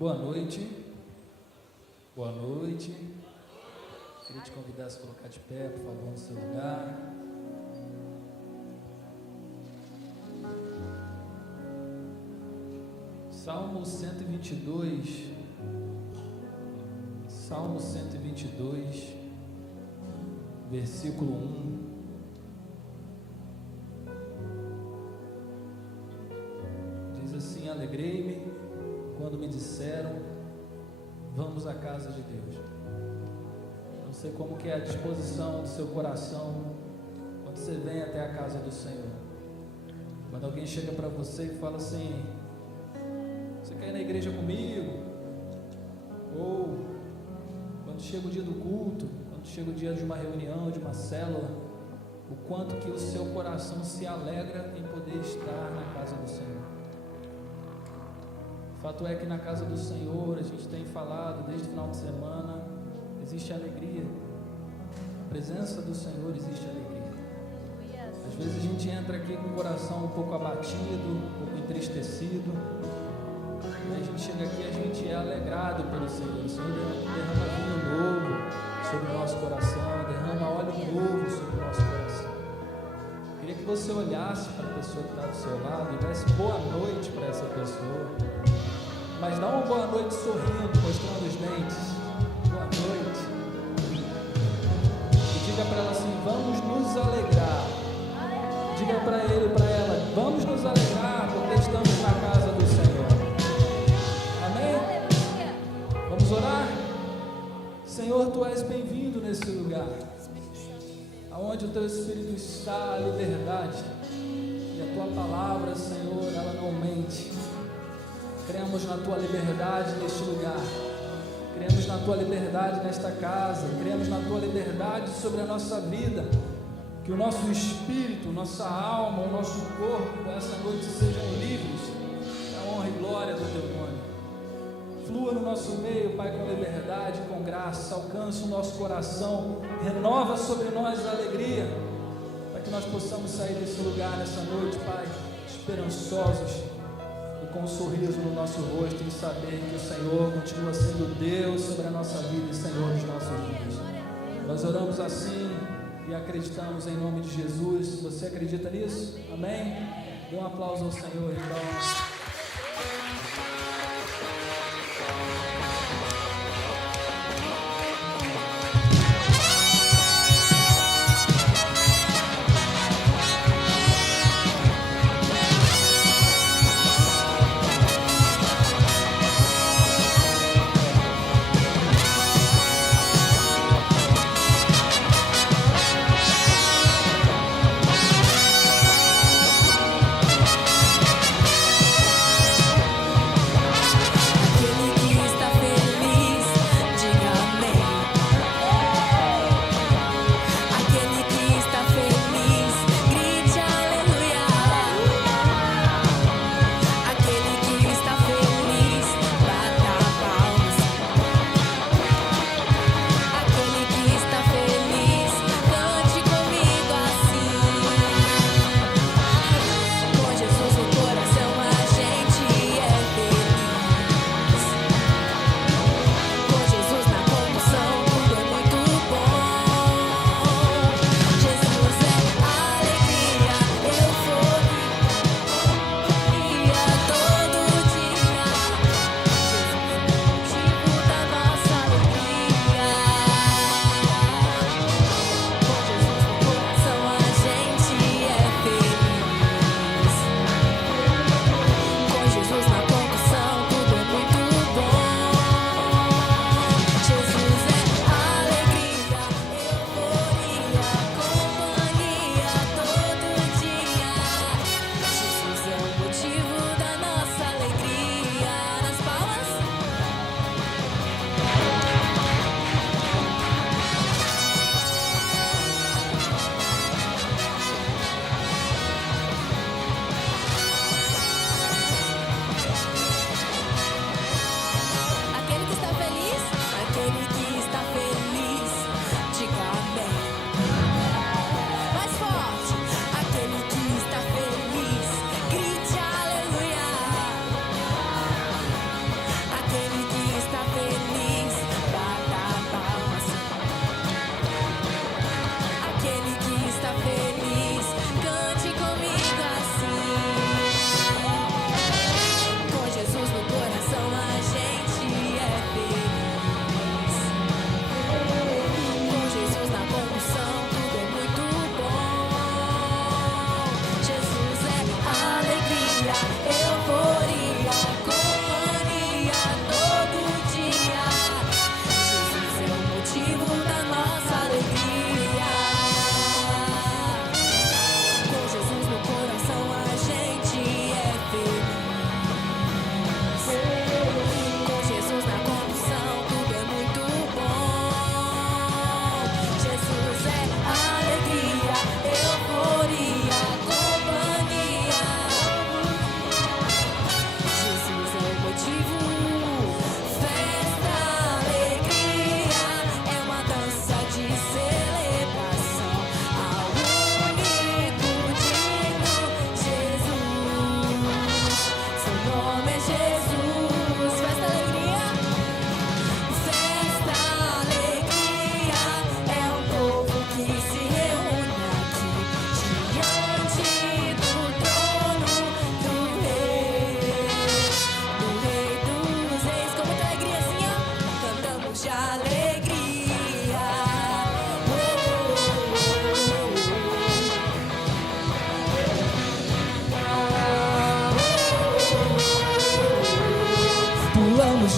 Boa noite. Boa noite. Queria te convidar a se colocar de pé, por favor, no seu lugar. Salmo 122. Salmo 122, versículo 1. Diz assim: alegrei-me quando me disseram, vamos à casa de Deus. Não sei como que é a disposição do seu coração quando você vem até a casa do Senhor. Quando alguém chega para você e fala assim: você quer ir na igreja comigo? Ou quando chega o dia do culto, quando chega o dia de uma reunião, de uma célula, o quanto que o seu coração se alegra em poder estar na casa do Senhor. O fato é que na casa do Senhor, a gente tem falado desde o final de semana, existe alegria. Na presença do Senhor existe alegria. Às vezes a gente entra aqui com o coração um pouco abatido, um pouco entristecido. A gente chega aqui, a gente é alegrado pelo Senhor. O Senhor derrama vinho novo sobre o nosso coração, derrama óleo novo sobre o nosso coração. Eu queria que você olhasse para a pessoa que está do seu lado e desse boa noite para essa pessoa, mas não uma boa noite sorrindo, mostrando os dentes. Boa noite. E diga para ela assim: vamos nos alegrar. Diga para ele e para ela: vamos nos alegrar porque estamos na casa do Senhor. Vamos orar? Senhor, Tu és bem-vindo nesse lugar. Aonde o Teu Espírito está, a liberdade. E a Tua palavra, Senhor, ela não mente. Cremos na Tua liberdade neste lugar. Cremos na Tua liberdade nesta casa. Cremos na Tua liberdade sobre a nossa vida. Que o nosso espírito, nossa alma, o nosso corpo, essa noite sejam livres da honra e glória do Teu nome. Flua no nosso meio, Pai, com liberdade, com graça, alcança o nosso coração, renova sobre nós a alegria, para que nós possamos sair desse lugar nessa noite, Pai, esperançosos e com um sorriso no nosso rosto, e saber que o Senhor continua sendo Deus sobre a nossa vida e Senhor dos nossos dias. Nós oramos assim e acreditamos em nome de Jesus. Você acredita nisso? Amém? Dê um aplauso ao Senhor, então.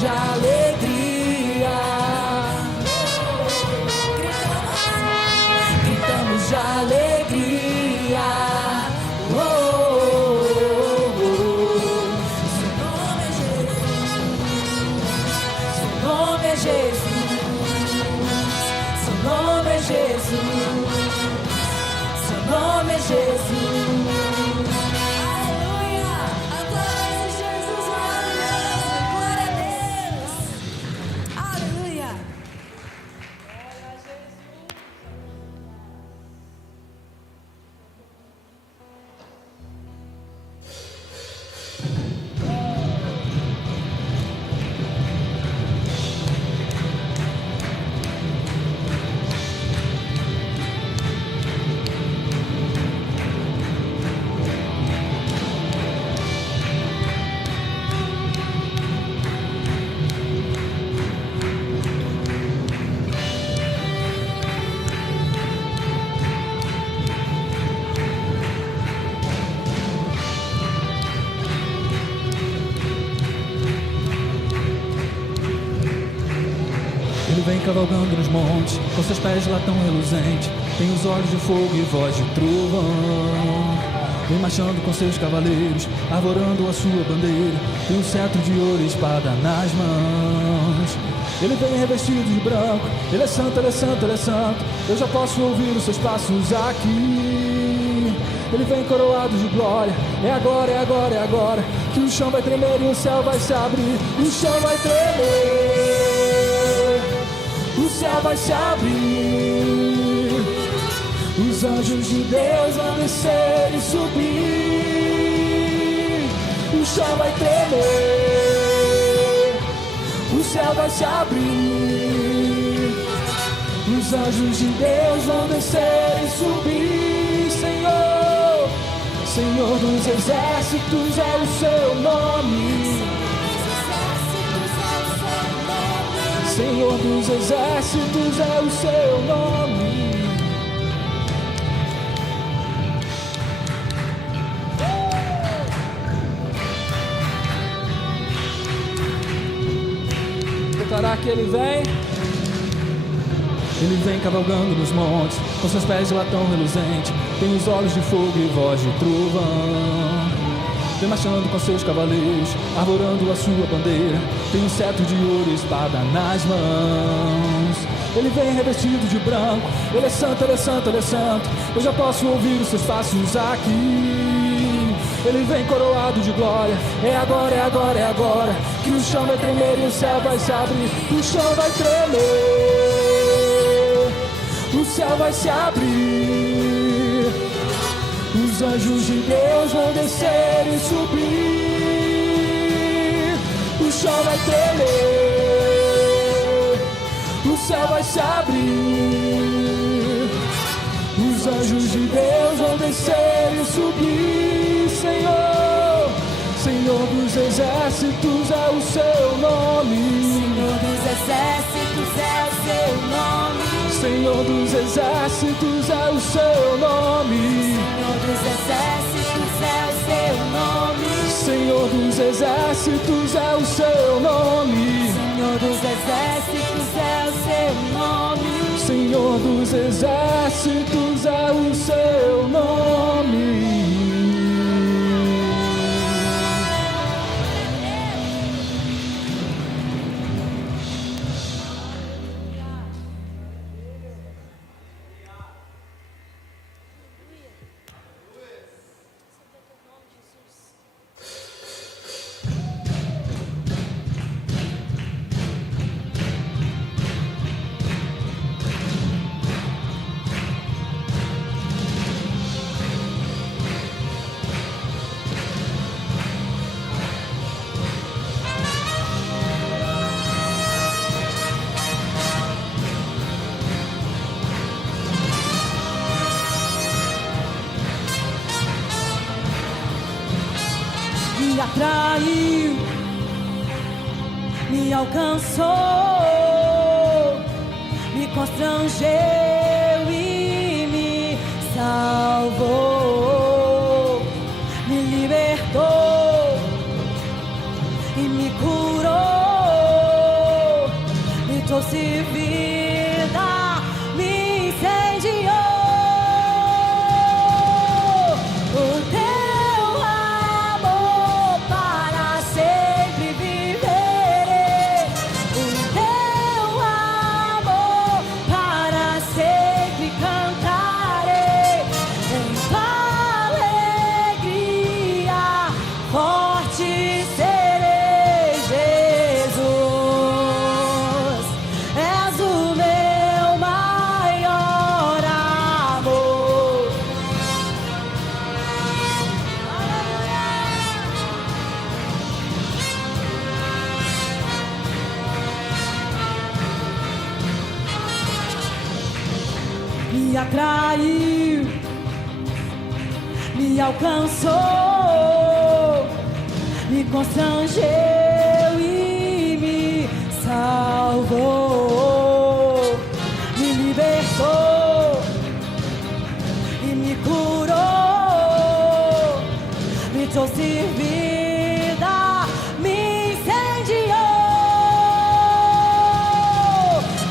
de alegria. Gritamos de alegria. Oh, oh, oh, oh. Seu nome é Jesus. Seu nome é Jesus. Seu nome é Jesus. Aleluia! Adore Jesus, maravilhoso! Glória a Deus! Aleluia! Glória a Jesus! Ele vem cavalgando nos montes, com seus pés de latão reluzente. Tem os olhos de fogo e voz de trovão. Vem marchando com seus cavaleiros, arvorando a sua bandeira. Tem um cetro de ouro e espada nas mãos. Ele vem revestido de branco. Ele é santo, ele é santo, ele é santo. Eu já posso ouvir os seus passos aqui. Ele vem coroado de glória. É agora, é agora, é agora, que o chão vai tremer e o céu vai se abrir. O chão vai tremer, o céu vai se abrir. Os anjos de Deus vão descer e subir. O chão vai tremer, o céu vai se abrir. Os anjos de Deus vão descer e subir. Senhor, Senhor dos exércitos é o seu nome. Senhor dos exércitos é o seu nome. Declarar que ele vem. Ele vem cavalgando nos montes, com seus pés de latão reluzente. Tem os olhos de fogo e voz de trovão. Vem marchando com seus cavaleiros, arvorando a sua bandeira. Tem um cetro de ouro e espada nas mãos. Ele vem revestido de branco. Ele é santo, ele é santo, ele é santo. Eu já posso ouvir os seus passos aqui. Ele vem coroado de glória. É agora, é agora, é agora, que o chão vai tremer e o céu vai se abrir. O chão vai tremer, o céu vai se abrir. Os anjos de Deus vão descer e subir. O chão vai tremer, o céu vai se abrir. Os anjos de Deus vão descer e subir. Senhor, Senhor dos exércitos é o seu nome. Senhor dos exércitos é o seu nome. Senhor dos exércitos é o seu nome. Senhor dos exércitos é o seu nome. Senhor dos exércitos é o seu nome. Senhor dos exércitos é o seu nome. Senhor dos exércitos é o seu nome. Me atraiu, me alcançou, me constrangeu e me salvou, me libertou e me curou. atraiu, me alcançou, me constrangeu e me salvou, me libertou e me curou, me trouxe vida, me incendiou.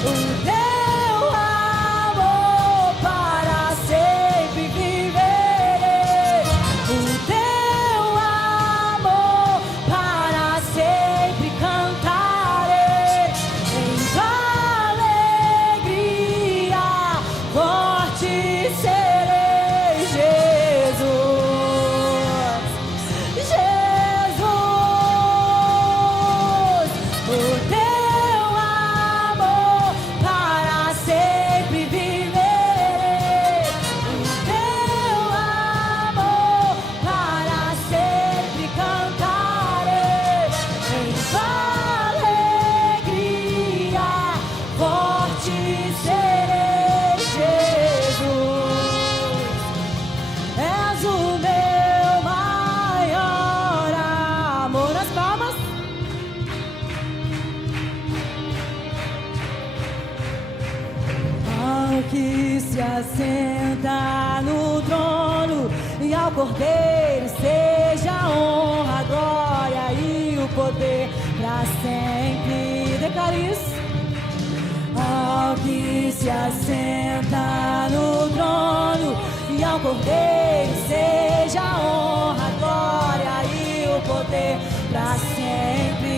O teu amor para sempre viverei, o teu amor para sempre cantarei, em alegria forte serei, Jesus, Jesus, o teu amor para sempre viverei, o teu amor para sempre cantarei, em alegria forte serei, Jesus, és o meu maior amor. As palmas. Ao que se assenta no trono e ao Cordeiro seja a honra, a glória e o poder para sempre. Declare isso. Ao que se assenta no trono e ao Cordeiro seja a honra, a glória e o poder para sempre.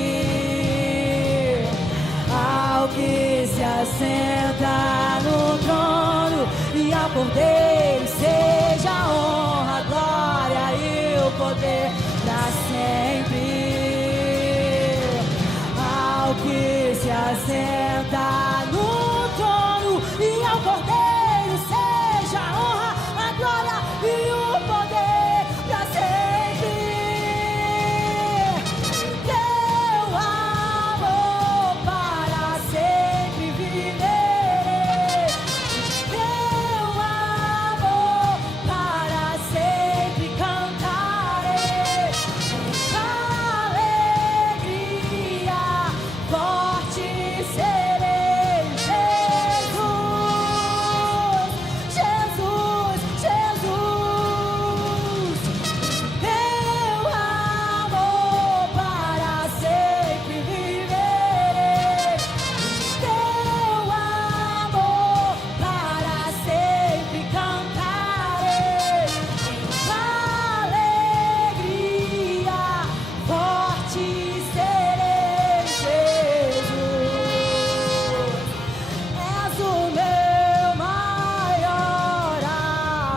Ao que se assenta no trono e ao Cordeiro seja a honra, a glória e o poder para sempre. Ao que se assenta no trono e ao Cordeiro seja a honra, a glória e o poder para sempre. Teu amor para sempre viverei, teu amor para sempre cantarei, alegria forte serei, Jesus, Jesus, Jesus, teu amor para sempre viverei, teu amor para sempre cantarei, alegria forte serei, Jesus, és o meu maior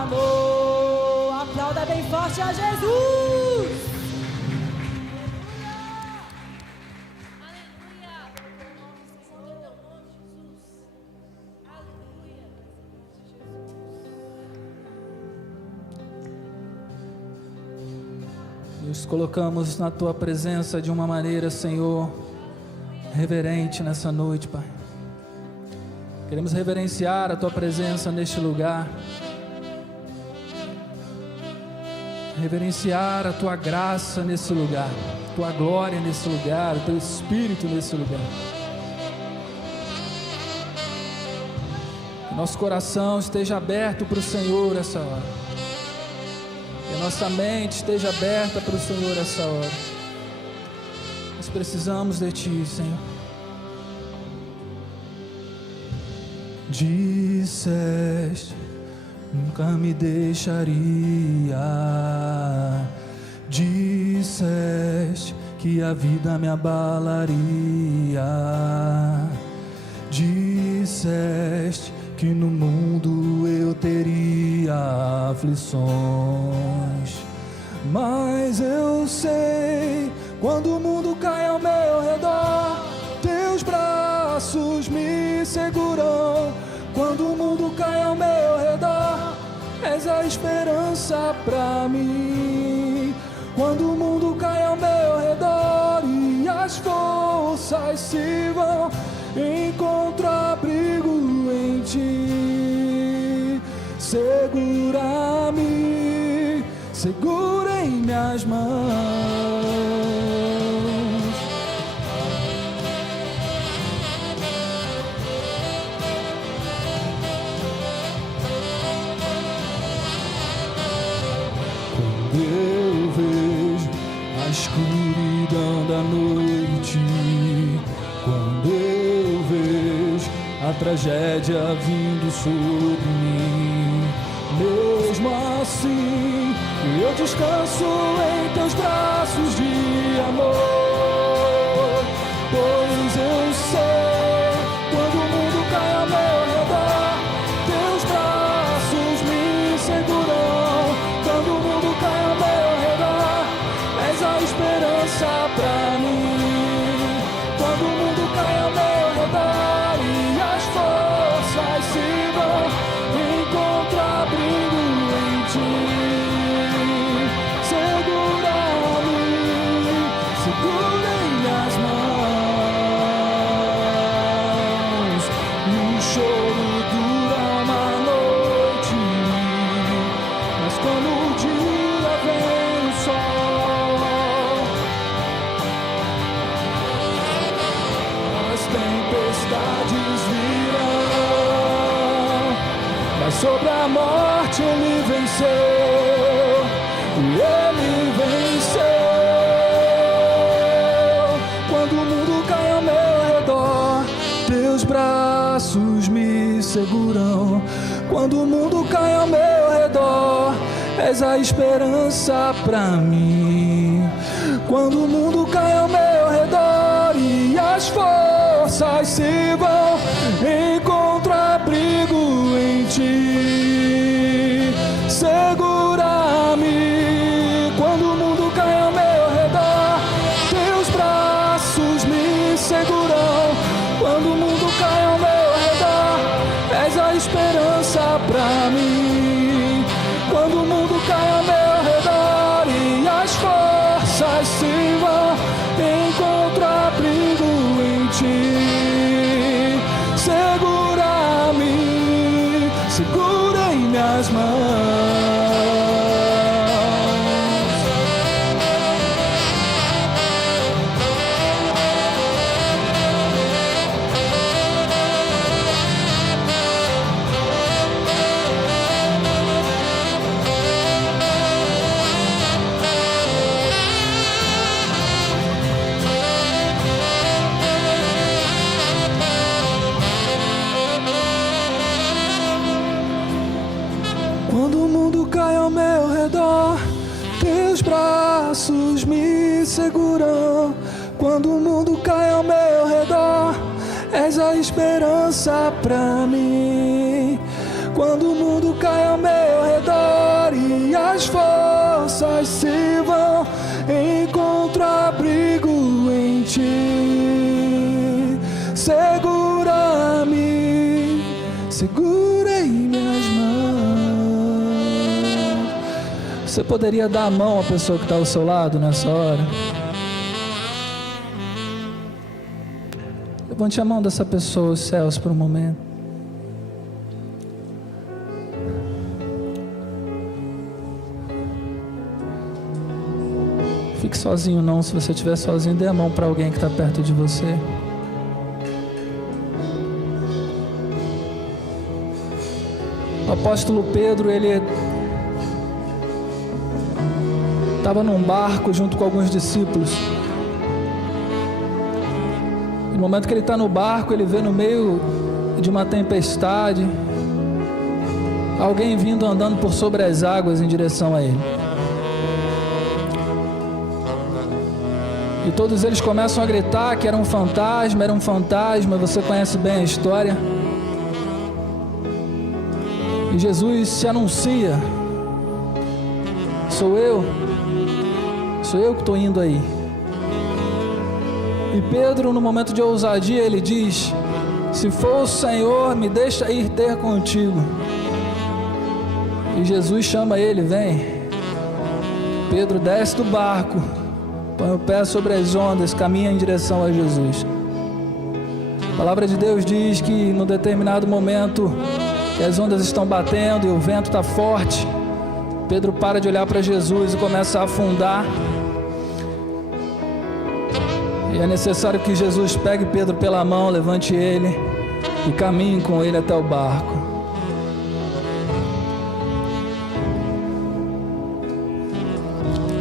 amor. Aplauda bem forte a Jesus. Nos colocamos na Tua presença de uma maneira, Senhor, reverente nessa noite, Pai. Queremos reverenciar a Tua presença neste lugar, reverenciar a Tua graça nesse lugar, Tua glória nesse lugar, o Teu Espírito nesse lugar. Que nosso coração esteja aberto para o Senhor essa hora. Que a nossa mente esteja aberta para o Senhor essa hora. Nós precisamos de Ti, Senhor. Disseste, nunca me deixaria. Disseste que a vida me abalaria. Disseste que no mundo eu teria aflições, mas eu sei, quando o mundo cai ao meu redor, teus braços me seguram. Quando o mundo cai ao meu redor, és a esperança pra mim. Quando o mundo cai ao meu redor e as forças se vão, encontro abrigo em Ti. segura-me, segura em minhas mãos. Quando eu vejo a escuridão da noite, quando eu vejo a tragédia vindo sobre mim, mesmo assim eu descanso em teus braços de amor, pois eu sei, quando o mundo cai ao meu redor, teus braços me seguram. Quando o mundo cai ao meu redor, és a esperança pra mim. Quando o mundo cai ao meu redor e as forças se vão, encontro abrigo em ti. Segura-me, segura em minhas mãos. E o choro dura uma noite, mas quando o dia vem o sol, as tempestades virão, mas sobre a morte ele venceu, ele venceu. Quando o mundo cai ao meu redor, teus braços me seguram. Quando o mundo cai ao meu redor, és a esperança pra mim. Quando o mundo cai ao meu redor e as forças se vão, encontro abrigo em ti. Segura-me, quando o mundo cai ao meu redor, teus braços me seguram. Quando o mundo cai ao meu redor, és a esperança pra mim. Quando o mundo cai ao meu redor e as forças se vão, encontro abrigo em ti. Segura-me, segura em minhas mãos. Quando o mundo cai ao meu redor, teus braços me seguram. Quando o mundo cai ao meu redor, és a esperança pra mim. Quando o mundo cai ao meu redor e as forças se vão, encontro abrigo em ti. Segura-me, segura em minhas mãos. Você poderia dar a mão à pessoa que está ao seu lado nessa hora? Levante a mão dessa pessoa aos céus por um momento. Fique sozinho não, se você estiver sozinho, dê a mão para alguém que está perto de você. O apóstolo Pedro, ele estava num barco junto com alguns discípulos. No momento que ele está no barco, ele vê no meio de uma tempestade alguém vindo andando por sobre as águas em direção a ele. E todos eles começam a gritar que era um fantasma, você conhece bem a história. E Jesus se anuncia: sou eu que estou indo aí. E Pedro, no momento de ousadia, ele diz: se for o Senhor, me deixa ir ter contigo. E Jesus chama ele: vem. Pedro desce do barco, põe o pé sobre as ondas, caminha em direção a Jesus. A palavra de Deus diz que, num determinado momento, e as ondas estão batendo e o vento está forte. Pedro para de olhar para Jesus e começa a afundar. E é necessário que Jesus pegue Pedro pela mão, levante ele e caminhe com ele até o barco.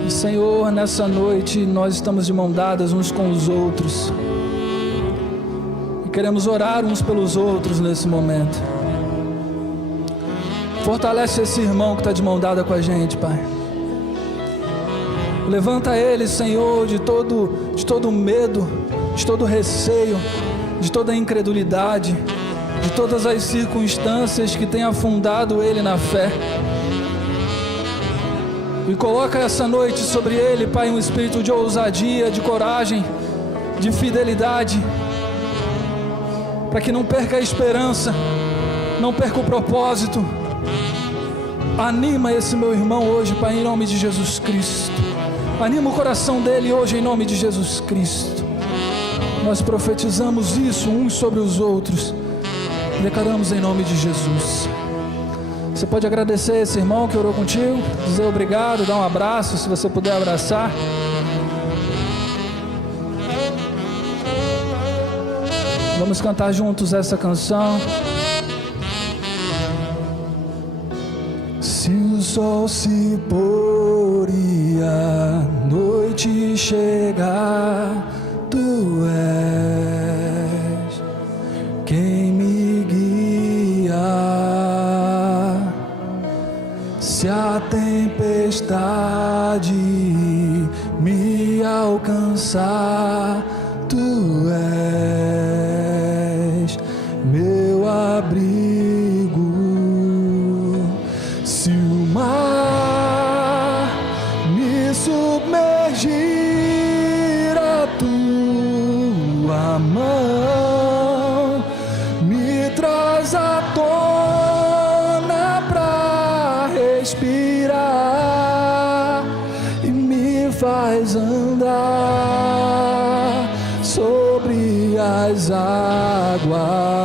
E, Senhor, nessa noite nós estamos de mão dadas uns com os outros. E queremos orar uns pelos outros nesse momento. Fortalece esse irmão que está de mão dada com a gente, Pai. Levanta ele, Senhor, de todo medo, de todo receio, de toda incredulidade, de todas as circunstâncias que têm afundado ele na fé. E coloca essa noite sobre ele, Pai, um espírito de ousadia, de coragem, de fidelidade, para que não perca a esperança, não perca o propósito. Anima esse meu irmão hoje, Pai, em nome de Jesus Cristo. Anima o coração dele hoje, em nome de Jesus Cristo. Nós profetizamos isso uns sobre os outros. Declaramos em nome de Jesus. Você pode agradecer esse irmão que orou contigo, dizer obrigado, dar um abraço, se você puder abraçar. Vamos cantar juntos essa canção. Se o sol se pôr e a noite chegar, tu és quem me guia. Se a tempestade me alcançar, tu és meu abrigo. Se o mar me submergir, a tua mão me traz à tona pra respirar e me faz andar sobre as águas.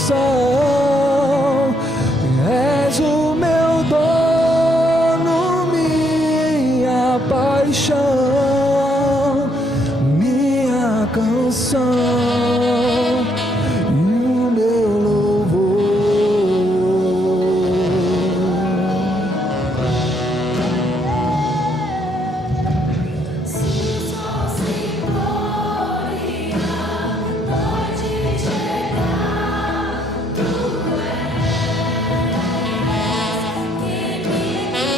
Salvação, és o meu dono, minha paixão, minha canção e o meu louvor. Se o sol se pôr e a noite chegar, tu és quem me guia.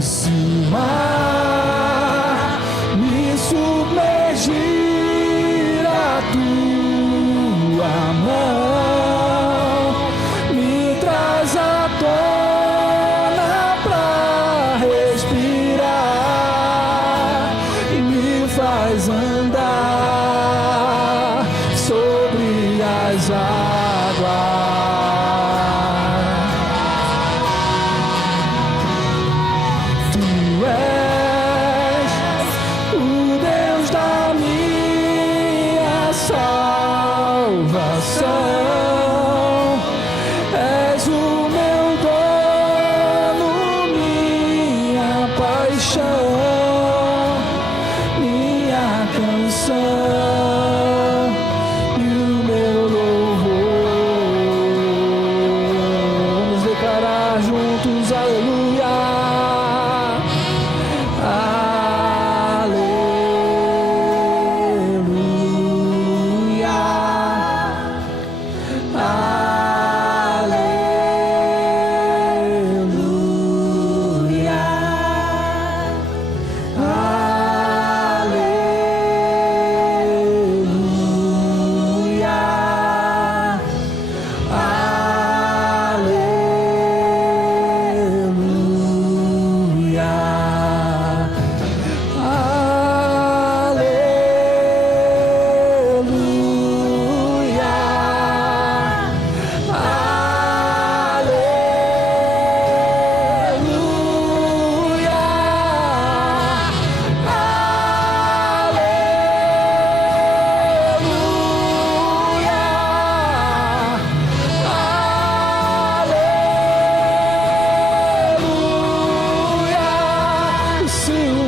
Se o mar me submergir, a tua mão me traz à tona pra respirar e me faz andar sobre as águas. Tu és o Deus da minha salvação, és o meu dono, minha paixão, minha canção e o meu louvor. Vamos declarar juntos, aleluia.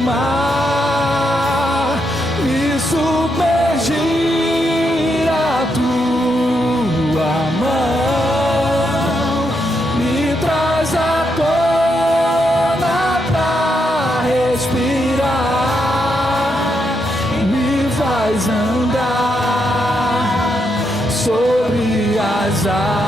mar me submergir, a tua mão me traz à tona pra respirar, me faz andar sobre as águas.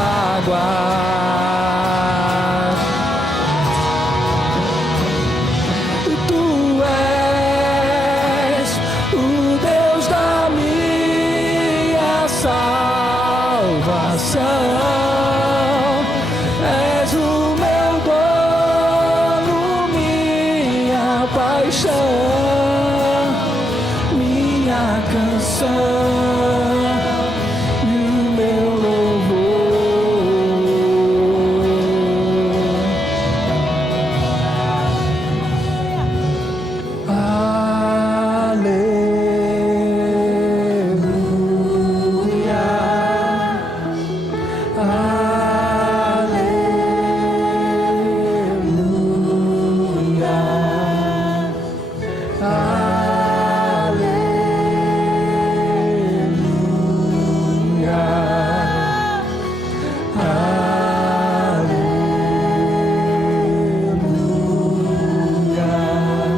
És o meu dono, minha paixão, minha canção e o meu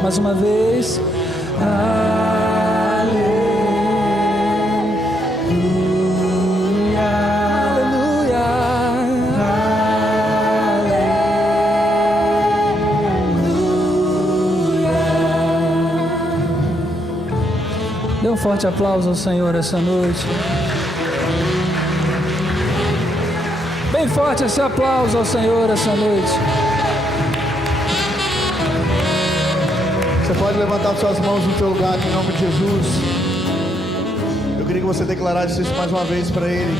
mais uma vez. Aleluia, aleluia, aleluia. Dê um forte aplauso ao Senhor essa noite. Bem forte esse aplauso ao Senhor essa noite. Você pode levantar suas mãos no teu lugar em nome de Jesus. Eu queria que você declarasse isso mais uma vez para Ele.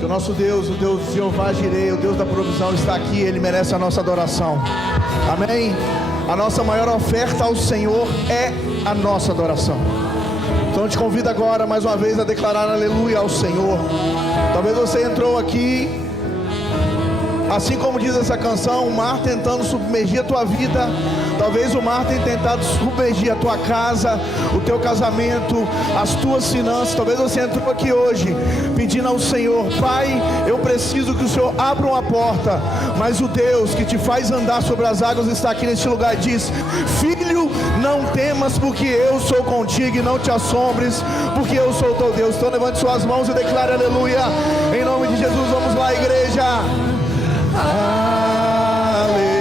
Que o nosso Deus, o Deus de Jeová Jireh, o Deus da provisão está aqui. Ele merece a nossa adoração. Amém? A nossa maior oferta ao Senhor é a nossa adoração. Então eu te convido agora mais uma vez a declarar aleluia ao Senhor. Talvez você entrou aqui, assim como diz essa canção, o mar tentando submergir a tua vida. Talvez o mar tenha tentado submergir a tua casa, o teu casamento, as tuas finanças. Talvez você entrou aqui hoje pedindo ao Senhor: Pai, eu preciso que o Senhor abra uma porta. Mas o Deus que te faz andar sobre as águas está aqui neste lugar e diz: Filho, não temas, porque eu sou contigo, e não te assombres, porque eu sou teu Deus. Então levante suas mãos e declare aleluia em nome de Jesus. Vamos lá, igreja. Aleluia.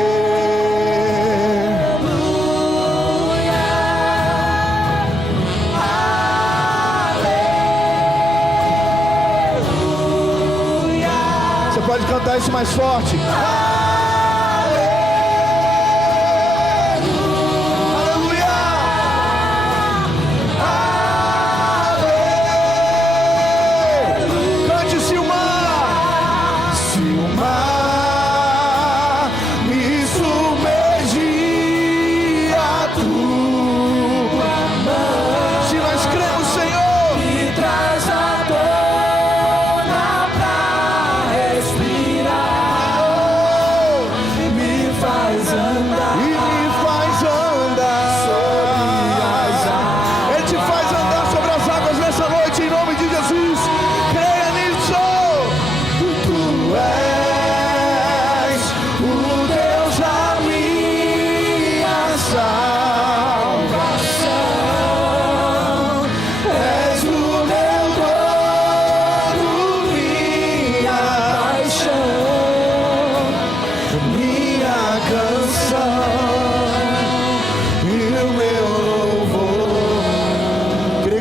Você pode cantar isso mais forte.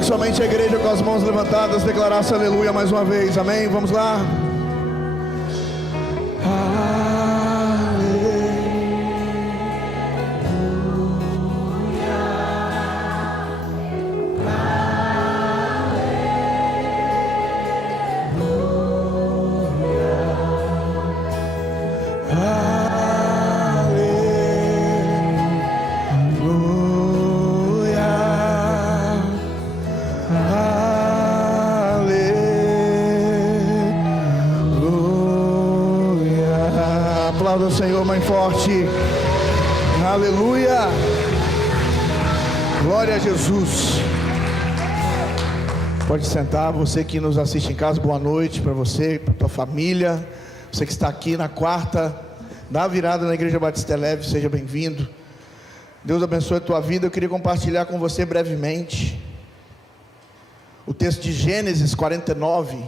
Somente a igreja com as mãos levantadas declarasse aleluia mais uma vez, amém? Vamos lá. Aplauda o Senhor, mãe forte. Aleluia. Glória a Jesus. Pode sentar, você que nos assiste em casa, boa noite para você, para tua família. Você que está aqui na quarta da virada na Igreja Batista Leve, seja bem-vindo. Deus abençoe a tua vida. Eu queria compartilhar com você brevemente o texto de Gênesis 49.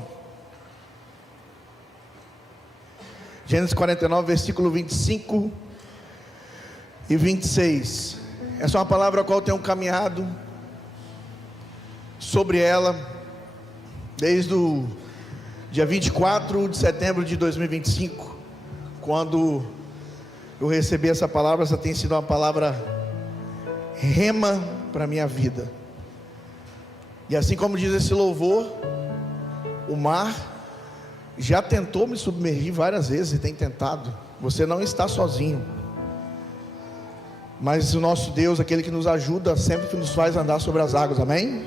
Gênesis 49, versículo 25 e 26. Essa é uma palavra a qual eu tenho caminhado sobre ela desde o dia 24 de setembro de 2025, quando eu recebi essa palavra. Essa tem sido uma palavra rema para a minha vida. E assim como diz esse louvor, o mar já tentou me submergir várias vezes e tem tentado. Você não está sozinho, mas o nosso Deus, aquele que nos ajuda, sempre que nos faz andar sobre as águas, amém?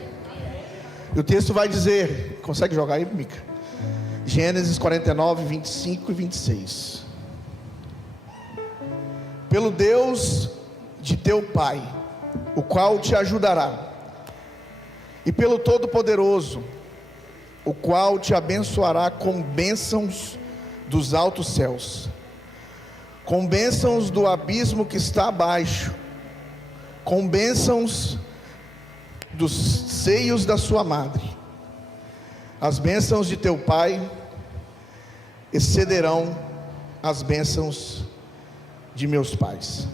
E o texto vai dizer, consegue jogar aí, Mica? Gênesis 49, 25 e 26. Pelo Deus de teu pai, o qual te ajudará, e pelo Todo-Poderoso, o qual te abençoará com bênçãos dos altos céus, com bênçãos do abismo que está abaixo, com bênçãos dos seios da sua madre. As bênçãos de teu pai excederão as bênçãos de meus pais.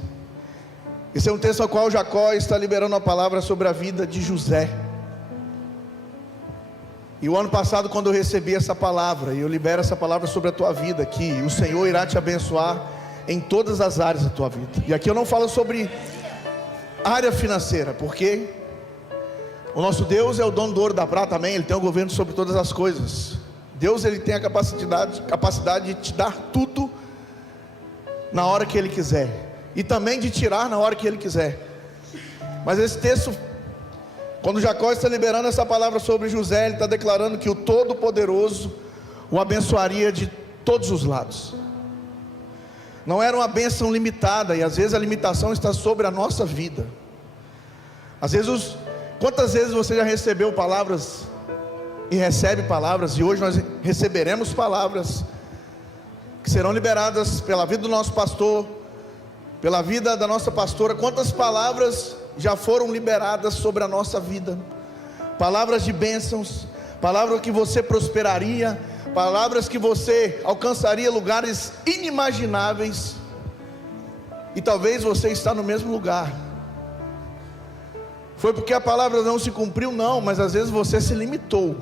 Esse é um texto ao qual Jacó está liberando a palavra sobre a vida de José. E o ano passado, quando eu recebi essa palavra, e eu libero essa palavra sobre a tua vida, que o Senhor irá te abençoar em todas as áreas da tua vida. E aqui eu não falo sobre área financeira, porque o nosso Deus é o dono do ouro e da prata, amém? Ele tem o governo sobre todas as coisas. Deus, ele tem a capacidade de te dar tudo na hora que ele quiser, e também de tirar na hora que ele quiser. Mas esse texto, quando Jacó está liberando essa palavra sobre José, ele está declarando que o Todo-Poderoso o abençoaria de todos os lados. Não era uma bênção limitada, e às vezes a limitação está sobre a nossa vida. Às vezes, quantas vezes você já recebeu palavras e recebe palavras, e hoje nós receberemos palavras que serão liberadas pela vida do nosso pastor, pela vida da nossa pastora. Quantas palavras já foram liberadas sobre a nossa vida? Palavras de bênçãos, palavras que você prosperaria, palavras que você alcançaria lugares inimagináveis. E talvez você está no mesmo lugar. Foi porque a palavra não se cumpriu? Não, mas às vezes você se limitou.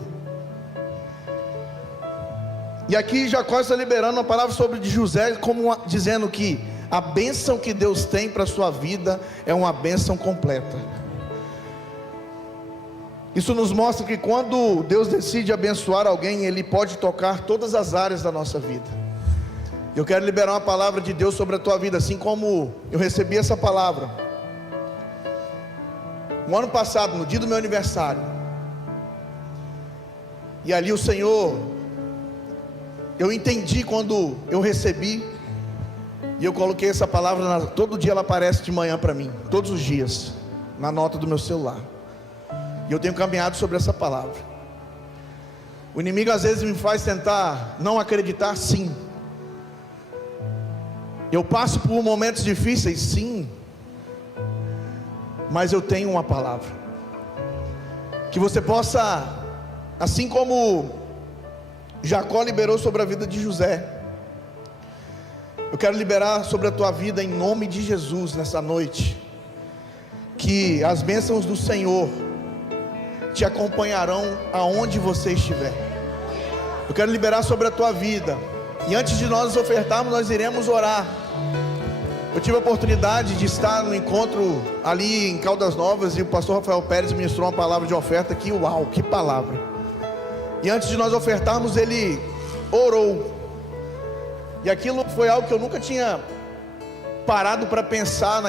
E aqui Jacó está liberando uma palavra sobre José, como dizendo que a bênção que Deus tem para a sua vida é uma bênção completa. Isso nos mostra que quando Deus decide abençoar alguém, Ele pode tocar todas as áreas da nossa vida. Eu quero liberar uma palavra de Deus sobre a tua vida, assim como eu recebi essa palavra no ano passado, no dia do meu aniversário. E ali o Senhor, eu entendi quando eu recebi, e eu coloquei essa palavra, todo dia ela aparece de manhã para mim, todos os dias, na nota do meu celular. E eu tenho caminhado sobre essa palavra. O inimigo às vezes me faz tentar não acreditar, sim. Eu passo por momentos difíceis, sim. Mas eu tenho uma palavra. Que você possa, assim como Jacó liberou sobre a vida de José, eu quero liberar sobre a tua vida em nome de Jesus nessa noite. Que as bênçãos do Senhor te acompanharão aonde você estiver. Eu quero liberar sobre a tua vida. E antes de nós ofertarmos, nós iremos orar. Eu tive a oportunidade de estar no encontro ali em Caldas Novas, e o pastor Rafael Pérez ministrou uma palavra de oferta que, uau, que palavra. E antes de nós ofertarmos, ele orou. E aquilo foi algo que eu nunca tinha parado para pensar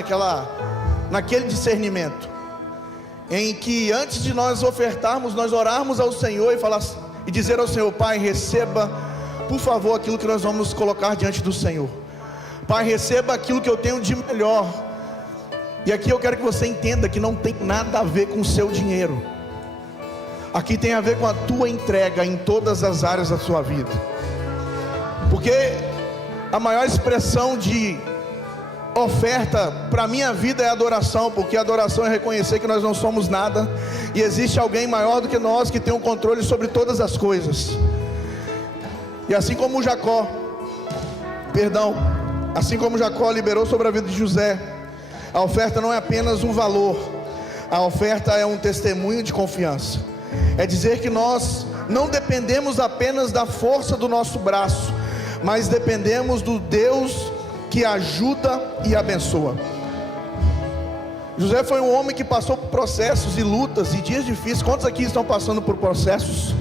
naquele discernimento, em que antes de nós ofertarmos, nós orarmos ao Senhor e dizer ao Senhor: Pai, receba, por favor, aquilo que nós vamos colocar diante do Senhor. Pai, receba aquilo que eu tenho de melhor. E aqui eu quero que você entenda que não tem nada a ver com o seu dinheiro. Aqui tem a ver com a tua entrega em todas as áreas da sua vida. Porque a maior expressão de oferta para a minha vida é adoração. Porque adoração é reconhecer que nós não somos nada, e existe alguém maior do que nós, que tem um controle sobre todas as coisas. E assim como Jacó liberou sobre a vida de José, a oferta não é apenas um valor, a oferta é um testemunho de confiança. É dizer que nós não dependemos apenas da força do nosso braço, mas dependemos do Deus que ajuda e abençoa. José foi um homem que passou por processos e lutas e dias difíceis. Quantos aqui estão passando por processos?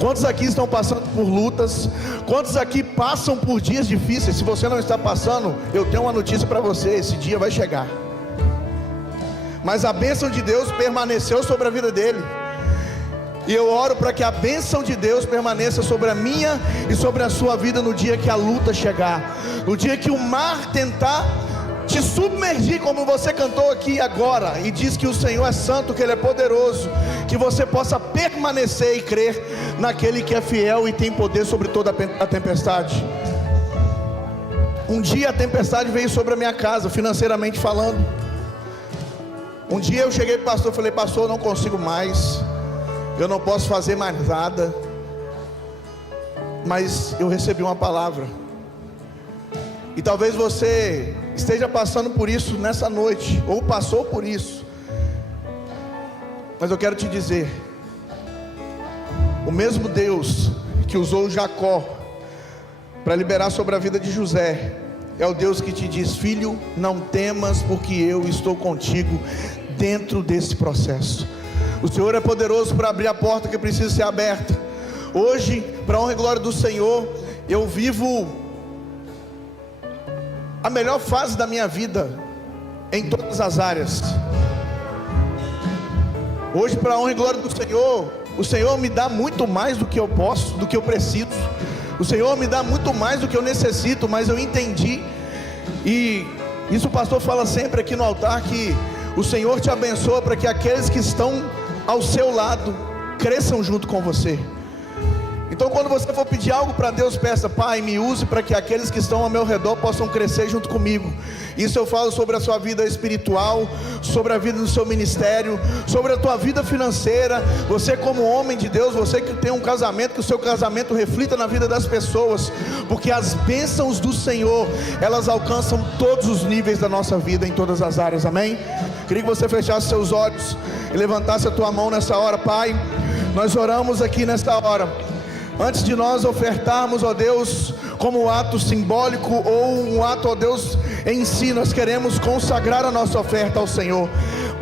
Quantos aqui estão passando por lutas? Quantos aqui passam por dias difíceis? Se você não está passando, eu tenho uma notícia para você: esse dia vai chegar. Mas a bênção de Deus permaneceu sobre a vida dele. E eu oro para que a bênção de Deus permaneça sobre a minha e sobre a sua vida no dia que a luta chegar, no dia que o mar tentar te submergir, como você cantou aqui agora, e diz que o Senhor é santo, que Ele é poderoso, que você possa permanecer e crer naquele que é fiel e tem poder sobre toda a tempestade. Um dia a tempestade veio sobre a minha casa, financeiramente falando. Um dia eu cheguei para o pastor e falei: pastor, eu não consigo mais, eu não posso fazer mais nada. Mas eu recebi uma palavra. E talvez você esteja passando por isso nessa noite, ou passou por isso. Mas eu quero te dizer: o mesmo Deus que usou Jacó para liberar sobre a vida de José, é o Deus que te diz: filho, não temas, porque eu estou contigo dentro desse processo. O Senhor é poderoso para abrir a porta que precisa ser aberta. Hoje, para a honra e glória do Senhor, eu vivo a melhor fase da minha vida em todas as áreas. Hoje, para a honra e glória do Senhor, o Senhor me dá muito mais do que eu posso, do que eu preciso. O Senhor me dá muito mais do que eu necessito, mas eu entendi. E isso o pastor fala sempre aqui no altar, que o Senhor te abençoa para que aqueles que estão ao seu lado cresçam junto com você. Então, quando você for pedir algo para Deus, peça: Pai, me use para que aqueles que estão ao meu redor possam crescer junto comigo. Isso eu falo sobre a sua vida espiritual, sobre a vida do seu ministério, sobre a tua vida financeira. Você, como homem de Deus, você que tem um casamento, que o seu casamento reflita na vida das pessoas, porque as bênçãos do Senhor, elas alcançam todos os níveis da nossa vida, em todas as áreas. Amém? Queria que você fechasse seus olhos e levantasse a tua mão nessa hora. Pai, nós oramos aqui nesta hora. Antes de nós ofertarmos, ó Deus, como um ato simbólico ou um ato, ó Deus, em si, nós queremos consagrar a nossa oferta ao Senhor.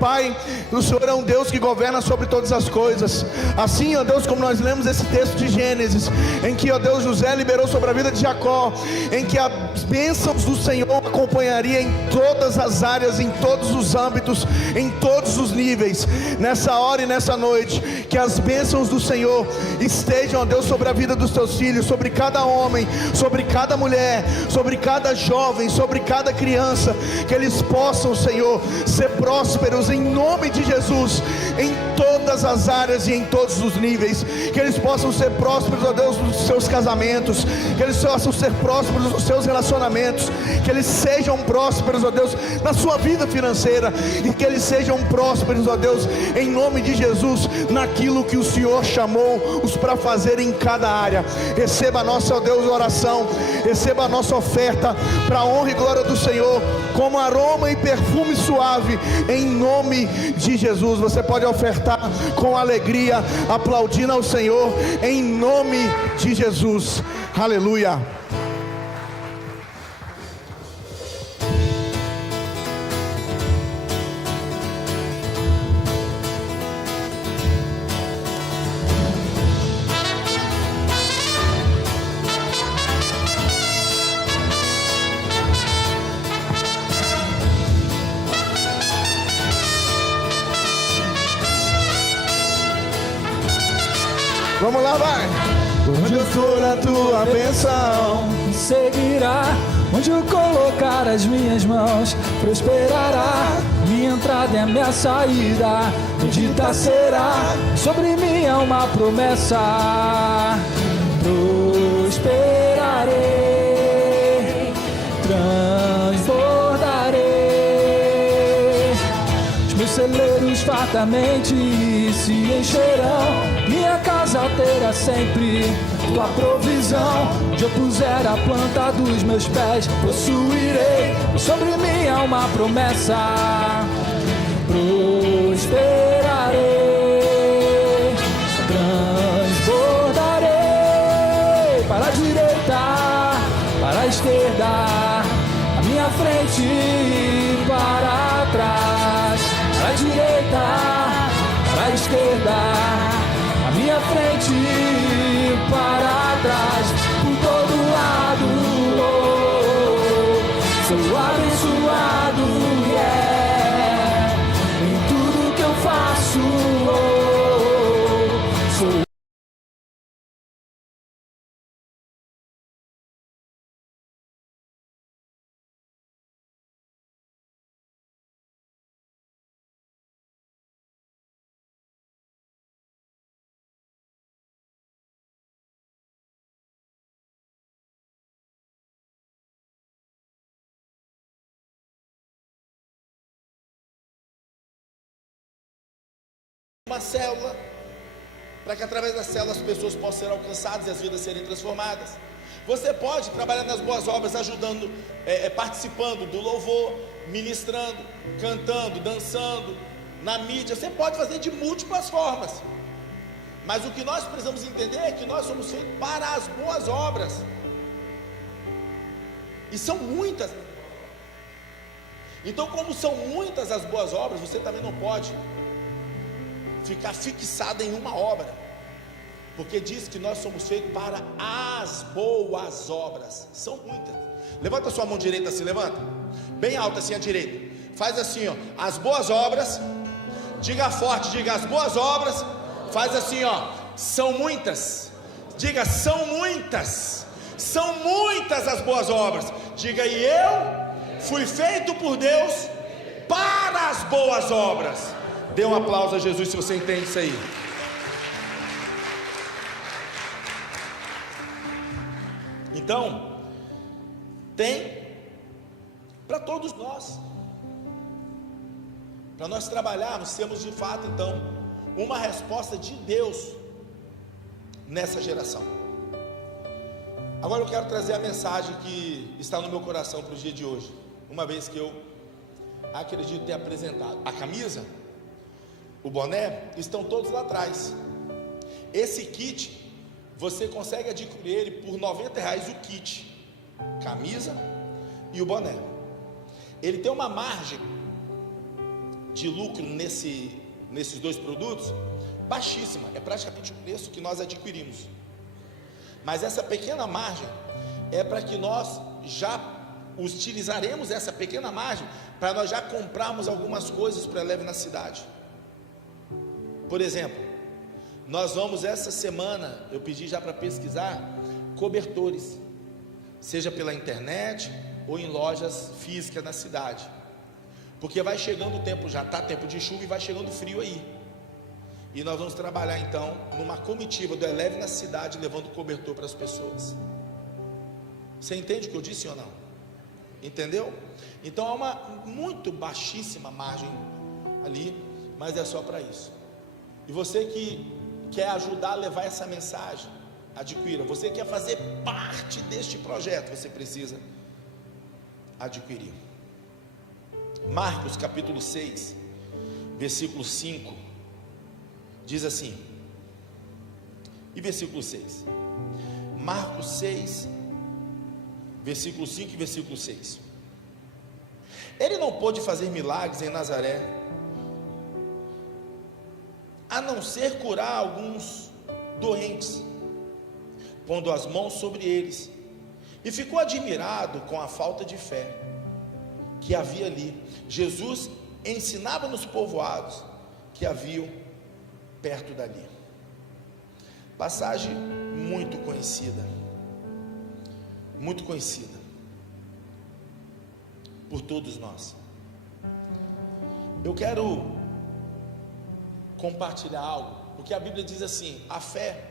Pai, o Senhor é um Deus que governa sobre todas as coisas. Assim, ó Deus, como nós lemos esse texto de Gênesis, em que, ó Deus, José liberou sobre a vida de Jacó, em que as bênçãos do Senhor acompanharia em todas as áreas, em todos os âmbitos, em todos os níveis. Nessa hora e nessa noite, que as bênçãos do Senhor estejam, ó Deus, sobre a vida dos teus filhos, sobre cada homem, sobre cada mulher, sobre cada jovem, sobre cada criança, que eles possam, Senhor, ser prósperos em nome de Jesus, em todas as áreas e em todos os níveis. Que eles possam ser prósperos, ó Deus, nos seus casamentos, que eles possam ser prósperos nos seus relacionamentos, que eles sejam prósperos, ó Deus, na sua vida financeira, e que eles sejam prósperos, ó Deus, em nome de Jesus, naquilo que o Senhor chamou-os para fazer em cada área. Receba a nossa, ó Deus, oração, receba a nossa oferta para a honra e glória do Senhor, como aroma e perfume suave, em nome de Jesus. Você pode ofertar com alegria, aplaudindo ao Senhor, em nome de Jesus. Aleluia. Vamos lá, vai. Onde for a tua bênção, seguirá Onde eu colocar as minhas mãos, prosperará. Minha entrada é a minha saída, bendita será. Sobre mim há uma promessa: prosperarei, transbordarei. Os meus celeiros fartamente se encherão. Minha casa terá sempre tua provisão. Onde eu puser a planta dos meus pés, possuirei. Sobre mim há uma promessa: prosperarei, transbordarei. Para a direita, para a esquerda, à minha frente e para trás. Para a direita, para a esquerda, à minha frente e para trás. Por todo lado, sou abençoado, em tudo que eu faço, sou. Uma célula, para que através da célula as pessoas possam ser alcançadas e as vidas serem transformadas. Você pode trabalhar nas boas obras, ajudando, participando do louvor, ministrando, cantando, dançando, na mídia. Você pode fazer de múltiplas formas, mas o que nós precisamos entender é que nós somos feitos para as boas obras, e são muitas. Então, como são muitas as boas obras, você também não pode ficar fixado em uma obra, porque diz que nós somos feitos para as boas obras. São muitas. Levanta sua mão direita assim, levanta bem alta assim a direita, faz assim, ó, as boas obras. Diga forte, diga as boas obras. Faz assim, ó, são muitas. Diga, são muitas. São muitas as boas obras. Diga, e eu fui feito por Deus para as boas obras. Dê um aplauso a Jesus se você entende isso aí. Então, tem para todos nós, para nós trabalharmos, temos de fato então uma resposta de Deus nessa geração. Agora eu quero trazer a mensagem que está no meu coração para o dia de hoje, uma vez que eu acredito ter apresentado. A camisa, o boné, estão todos lá atrás. Esse kit, você consegue adquirir ele por R$90 o kit, camisa e o boné. Ele tem uma margem de lucro nesses dois produtos baixíssima, é praticamente o preço que nós adquirimos. Mas essa pequena margem é para que nós já utilizaremos essa pequena margem para nós já comprarmos algumas coisas para levar na cidade. Por exemplo, nós vamos essa semana, eu pedi já para pesquisar cobertores, seja pela internet ou em lojas físicas na cidade, porque vai chegando o tempo, já está tempo de chuva e vai chegando frio aí, e nós vamos trabalhar então numa comitiva do Eleve na cidade, levando cobertor para as pessoas. Você entende o que eu disse ou não? Entendeu? Então há uma muito baixíssima margem ali, mas é só para isso. E você que quer ajudar a levar essa mensagem, adquira. Você quer fazer parte deste projeto, você precisa adquirir. Marcos capítulo 6, versículo 5, diz assim, e versículo 6, Marcos 6, versículo 5 e versículo 6. Ele não pôde fazer milagres em Nazaré, a não ser curar alguns doentes, pondo as mãos sobre eles, e ficou admirado com a falta de fé que havia ali. Jesus ensinava nos povoados que haviam perto dali. Passagem muito conhecida, muito conhecida. por todos nós. Eu quero compartilhar algo, porque a Bíblia diz assim: a fé,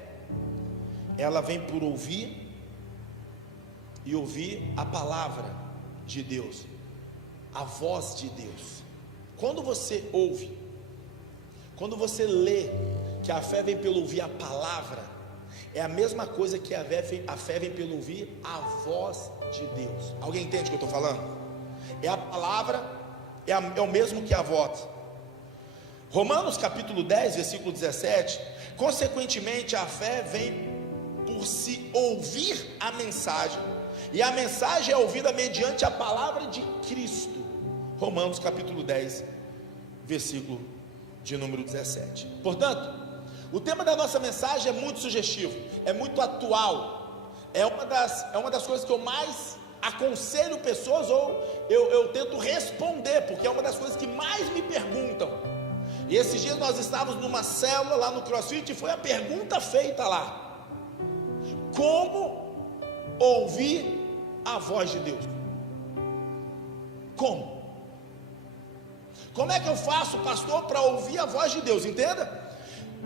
ela vem por ouvir, e ouvir a palavra de Deus, a voz de Deus. Quando você ouve, quando você lê que a fé vem pelo ouvir a palavra, é a mesma coisa que a fé vem pelo ouvir a voz de Deus. Alguém entende o que eu estou falando? É a palavra, é o mesmo que a voz. Romanos capítulo 10, versículo 17: consequentemente a fé vem por se ouvir a mensagem, e a mensagem é ouvida mediante a palavra de Cristo. Romanos capítulo 10, versículo de número 17. Portanto, o tema da nossa mensagem é muito sugestivo, é muito atual, é uma das coisas que eu mais aconselho pessoas, ou eu tento responder, porque é uma das coisas que mais me perguntam. E esses dias nós estávamos numa célula lá no CrossFit, e foi a pergunta feita lá: como ouvir a voz de Deus? Como é que eu faço, pastor, para ouvir a voz de Deus? Entenda,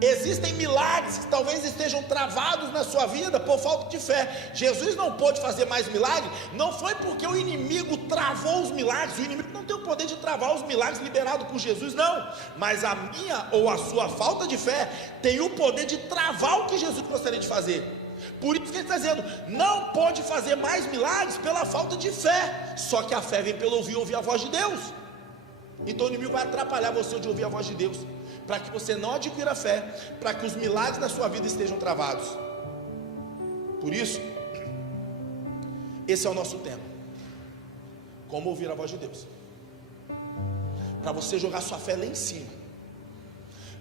existem milagres que talvez estejam travados na sua vida por falta de fé. Jesus não pôde fazer mais milagre, não foi porque o inimigo travou os milagres. O inimigo não tem o poder de travar os milagres liberados por Jesus, não. Mas a minha ou a sua falta de fé tem o poder de travar o que Jesus gostaria de fazer. Por isso que ele está dizendo: não pode fazer mais milagres pela falta de fé. Só que a fé vem pelo ouvir a voz de Deus. Então o inimigo vai atrapalhar você de ouvir a voz de Deus, para que você não adquira a fé, para que os milagres da sua vida estejam travados. Por isso, esse é o nosso tema: como ouvir a voz de Deus, para você jogar sua fé lá em cima,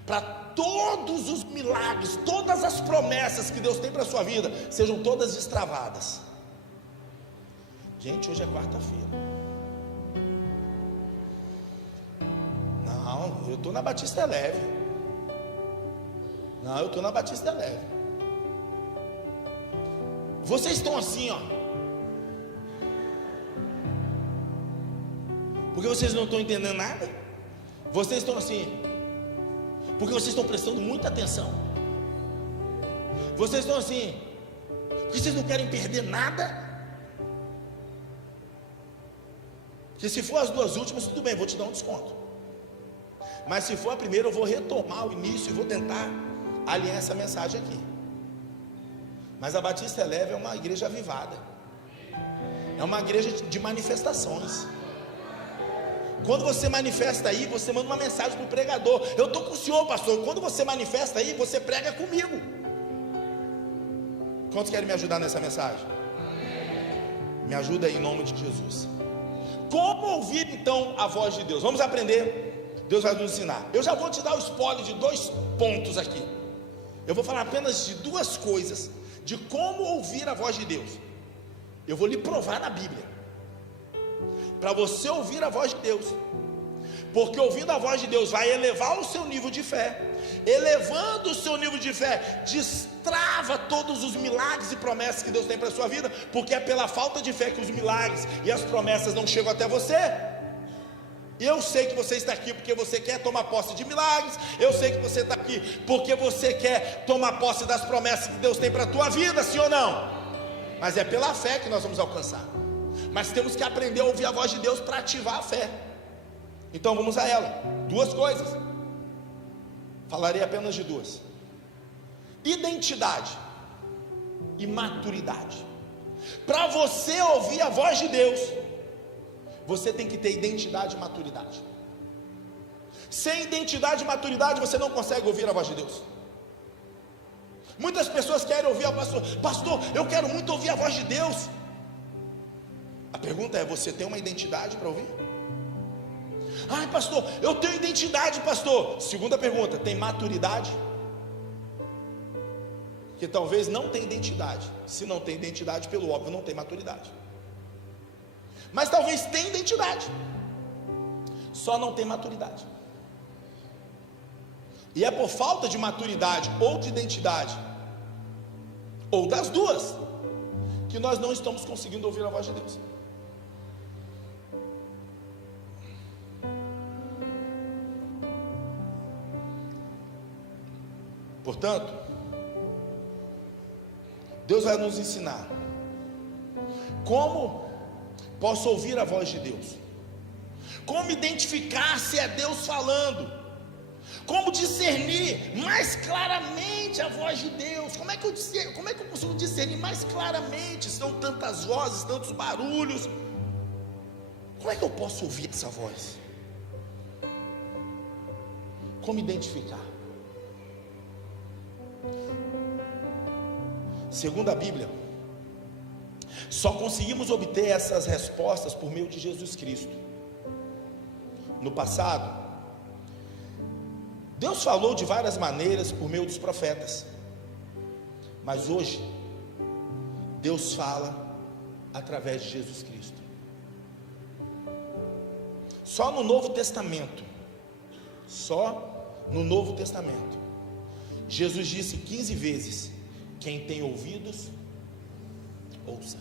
para todos os milagres, todas as promessas que Deus tem para a sua vida, sejam todas destravadas. Gente, hoje é quarta-feira. Não, eu estou na Batista Leve. Não, eu estou na Batista Leve. Vocês estão assim, ó, porque vocês não estão entendendo nada. Vocês estão assim porque vocês estão prestando muita atenção. Vocês estão assim porque vocês não querem perder nada. Que se for as duas últimas, tudo bem, vou te dar um desconto. Mas se for a primeira, eu vou retomar o início e vou tentar alinhar essa mensagem aqui. Mas a Batista Leve é uma igreja avivada, é uma igreja de manifestações. Quando você manifesta aí, você manda uma mensagem para o pregador: eu estou com o senhor, pastor. Quando você manifesta aí, você prega comigo. Quantos querem me ajudar nessa mensagem? Me ajuda aí em nome de Jesus. Como ouvir então a voz de Deus? Vamos aprender. Deus vai nos ensinar. Eu já vou te dar o spoiler de 2 pontos aqui. Eu vou falar apenas de 2 coisas de como ouvir a voz de Deus. Eu vou lhe provar na Bíblia, para você ouvir a voz de Deus, porque ouvindo a voz de Deus vai elevar o seu nível de fé. Elevando o seu nível de fé, destrava todos os milagres e promessas que Deus tem para a sua vida, porque é pela falta de fé que os milagres e as promessas não chegam até você. Eu sei que você está aqui porque você quer tomar posse de milagres. Eu sei que você está aqui porque você quer tomar posse das promessas que Deus tem para a tua vida, sim ou não? Mas é pela fé que nós vamos alcançar. Mas temos que aprender a ouvir a voz de Deus para ativar a fé. Então vamos a ela. 2 coisas. Falarei apenas de 2: identidade e maturidade. Para você ouvir a voz de Deus, você tem que ter identidade e maturidade. Sem identidade e maturidade, você não consegue ouvir a voz de Deus. Muitas pessoas querem ouvir a voz do pastor: pastor, eu quero muito ouvir a voz de Deus. A pergunta é: você tem uma identidade para ouvir? Ai, pastor, eu tenho identidade, pastor. Segunda pergunta: tem maturidade? Que talvez não tenha identidade. Se não tem identidade, pelo óbvio, não tem maturidade. Mas talvez tenha identidade, só não tem maturidade. E é por falta de maturidade ou de identidade, ou das duas, que nós não estamos conseguindo ouvir a voz de Deus. Portanto, Deus vai nos ensinar como posso ouvir a voz de Deus, como identificar se é Deus falando, como discernir mais claramente a voz de Deus. Como é que eu consigo discernir mais claramente? São tantas vozes, tantos barulhos. Como é que eu posso ouvir essa voz? Como identificar? Segundo a Bíblia, só conseguimos obter essas respostas por meio de Jesus Cristo. No passado, Deus falou de várias maneiras por meio dos profetas, mas hoje Deus fala através de Jesus Cristo. Só no Novo Testamento, Jesus disse 15 vezes: quem tem ouvidos, ouça.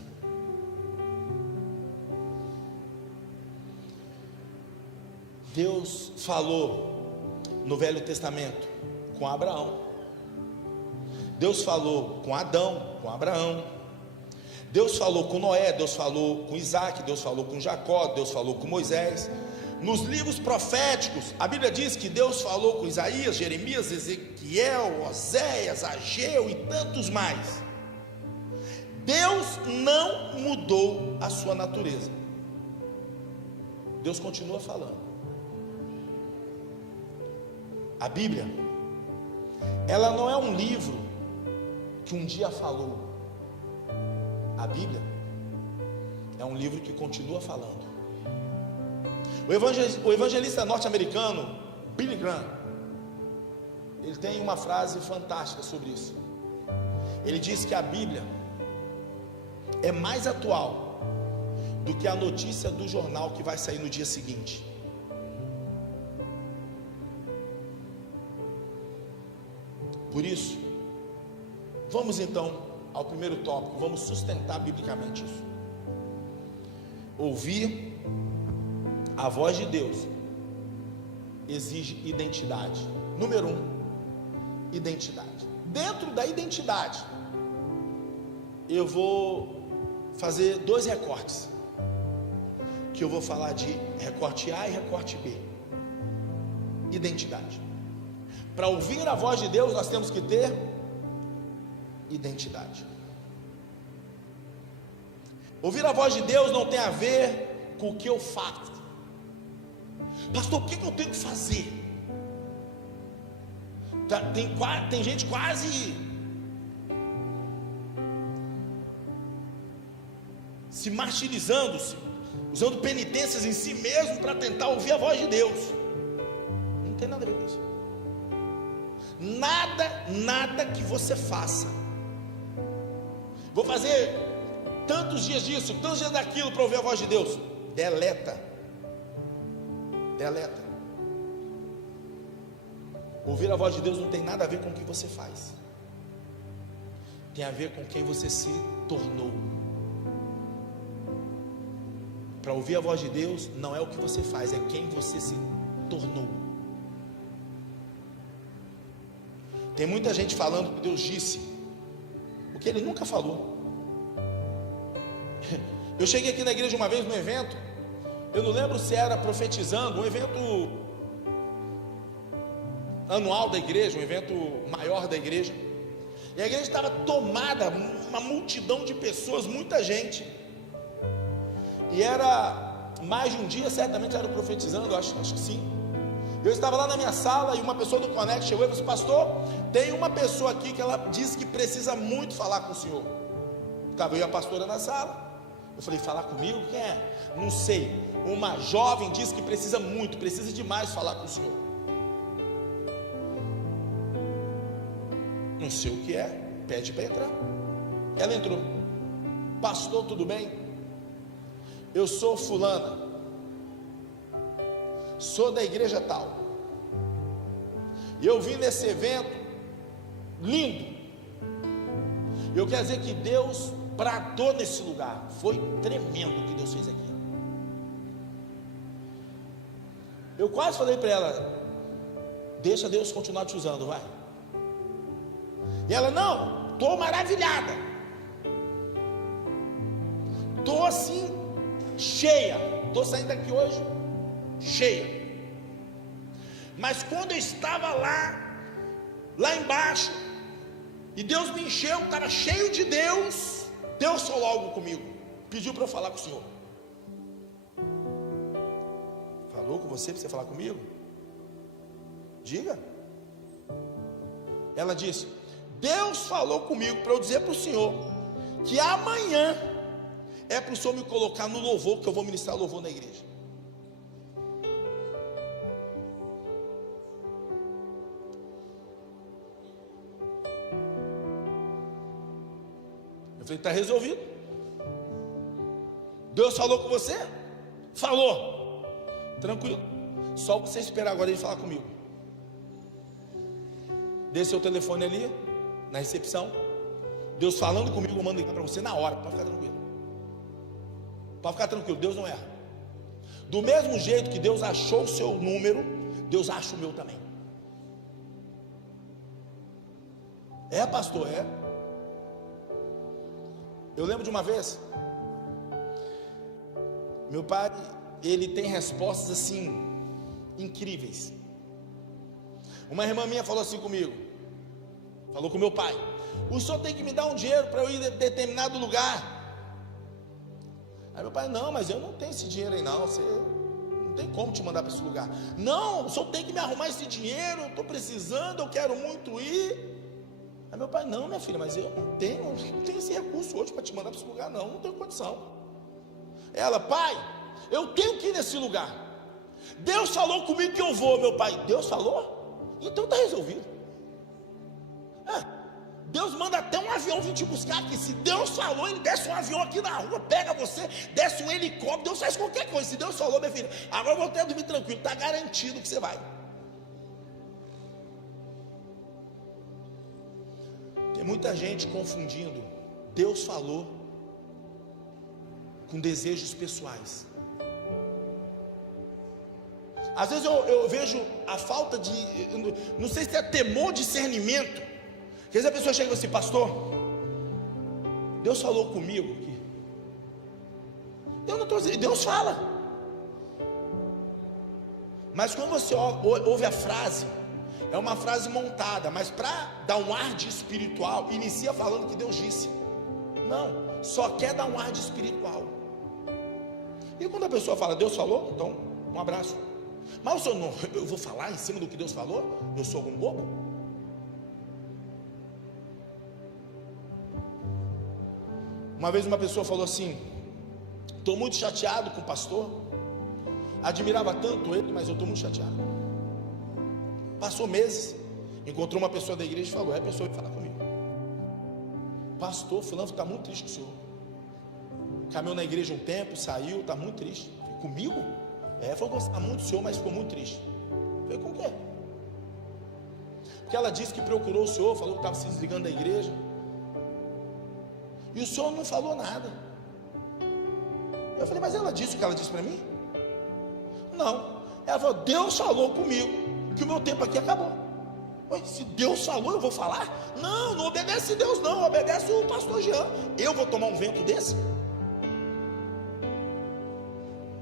Deus falou no Velho Testamento com Abraão, Deus falou com Adão, com Abraão, Deus falou com Noé, Deus falou com Isaac, Deus falou com Jacó, Deus falou com Moisés. Nos livros proféticos, a Bíblia diz que Deus falou com Isaías, Jeremias, Ezequiel, Oséias, Ageu e tantos mais. Deus não mudou a sua natureza. Deus continua falando. A Bíblia, ela não é um livro que um dia falou. A Bíblia é um livro que continua falando. O evangelista norte-americano Billy Graham, ele tem uma frase fantástica sobre isso. Ele diz que a Bíblia é mais atual do que a notícia do jornal que vai sair no dia seguinte. Por isso, vamos então ao primeiro tópico, vamos sustentar biblicamente isso. Ouvir a voz de Deus exige identidade. Número 1, identidade. Dentro da identidade, eu vou fazer 2 recortes, que eu vou falar de recorte A e recorte B. Identidade. Para ouvir a voz de Deus, nós temos que ter identidade. Ouvir a voz de Deus não tem a ver com o que eu faço. Pastor, o que eu tenho que fazer? Tem gente quase se martirizando, usando penitências em si mesmo para tentar ouvir a voz de Deus. Não tem nada a ver com isso. Nada que você faça. Vou fazer tantos dias disso, tantos dias daquilo para ouvir a voz de Deus. Deleta. Ouvir a voz de Deus não tem nada a ver com o que você faz. Tem a ver com quem você se tornou. Para ouvir a voz de Deus não é o que você faz, é quem você se tornou. Tem muita gente falando que Deus disse o que Ele nunca falou. Eu cheguei aqui na igreja uma vez num evento, eu não lembro se era profetizando, um evento anual da igreja, um evento maior da igreja, e a igreja estava tomada, uma multidão de pessoas, muita gente, e era mais de um dia, certamente era profetizando, acho que sim. Eu estava lá na minha sala e uma pessoa do Connect chegou e falou assim: pastor, tem uma pessoa aqui que ela disse que precisa muito falar com o senhor. Estava eu e a pastora na sala. Eu falei: falar comigo? Quem é? Não sei. Uma jovem disse que precisa muito, precisa demais falar com o senhor. Não sei o que é, pede para entrar. Ela entrou. Pastor, tudo bem? Eu sou fulana, sou da igreja tal, e eu vim nesse evento lindo. Eu quero dizer que Deus bradou nesse lugar. Foi tremendo o que Deus fez aqui. Eu quase falei para ela: deixa Deus continuar te usando, vai. E ela: não, estou maravilhada, estou assim, cheia, estou saindo daqui hoje cheia. Mas quando eu estava lá embaixo, e Deus me encheu, estava cheio de Deus, Deus falou algo comigo, pediu para eu falar com o senhor. Falou com você para você falar comigo? Diga. Ela disse: Deus falou comigo para eu dizer para o senhor que amanhã é para o senhor me colocar no louvor, que eu vou ministrar louvor na igreja. Eu falei: está resolvido. Deus falou com você? Falou. Tranquilo. Só você esperar agora ele falar comigo. Dê seu telefone ali, na recepção. Deus falando comigo, eu mando ligar para você na hora. Pode ficar tranquilo. Pode ficar tranquilo, Deus não erra. Do mesmo jeito que Deus achou o seu número, Deus acha o meu também. É, pastor, é. Eu lembro de uma vez, meu pai, ele tem respostas assim, incríveis. Uma irmã minha falou assim comigo, falou com meu pai: o senhor tem que me dar um dinheiro para eu ir em determinado lugar. Aí meu pai: não, mas eu não tenho esse dinheiro aí não, você não tem como te mandar para esse lugar. Não, o senhor tem que me arrumar esse dinheiro, eu estou precisando, eu quero muito ir. Aí meu pai: não, minha filha, mas eu não tenho esse recurso hoje para te mandar para esse lugar não tenho condição. Ela: pai, eu tenho que ir nesse lugar, Deus falou comigo que eu vou. Meu pai: Deus falou? Então está resolvido. Deus manda até um avião vir te buscar aqui. Se Deus falou, ele desce um avião aqui na rua, pega você, desce um helicóptero, Deus faz qualquer coisa. Se Deus falou, minha filha, agora eu vou ter dormir tranquilo, está garantido que você vai. Tem muita gente confundindo Deus falou com desejos pessoais. Às vezes eu vejo a falta de, não sei se é temor, discernimento. Às vezes a pessoa chega assim: pastor, Deus falou comigo que eu não estou dizendo, Deus fala. Mas quando você ouve a frase, é uma frase montada, mas para dar um ar de espiritual, inicia falando que Deus disse. Não, só quer dar um ar de espiritual. E quando a pessoa fala Deus falou, então um abraço. Mas o senhor não, eu vou falar em cima do que Deus falou? Eu sou algum bobo? Uma vez uma pessoa falou assim: estou muito chateado com o pastor, admirava tanto ele, mas eu estou muito chateado. Passou meses, encontrou uma pessoa da igreja e falou: a pessoa veio falar comigo: pastor, fulano está muito triste com o senhor, caminhou na igreja um tempo, saiu, está muito triste. Falei: comigo? Falou: gostava muito do senhor, mas ficou muito triste. Falei: com o quê? Porque ela disse que procurou o senhor, falou que estava se desligando da igreja, e o senhor não falou nada. Eu falei: mas ela disse o que ela disse para mim? Não. Ela falou: Deus falou comigo que o meu tempo aqui acabou. Se Deus falou, eu vou falar? Não, não obedece Deus não, obedece o pastor Jean. Eu vou tomar um vento desse?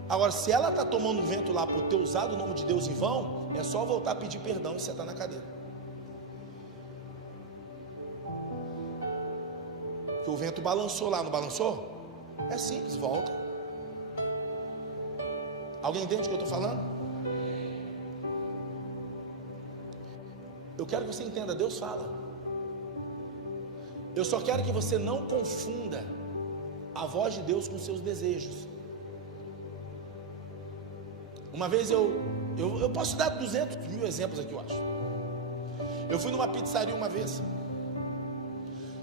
Agora, se ela está tomando um vento lá por ter usado o nome de Deus em vão, é só voltar a pedir perdão e sentar na cadeira. Porque o vento balançou lá, não balançou? É simples, volta. Alguém entende o que eu estou falando? Eu quero que você entenda, Deus fala. Eu só quero que você não confunda a voz de Deus com seus desejos. Uma vez eu posso dar 200 mil exemplos aqui, eu acho. Eu fui numa pizzaria uma vez.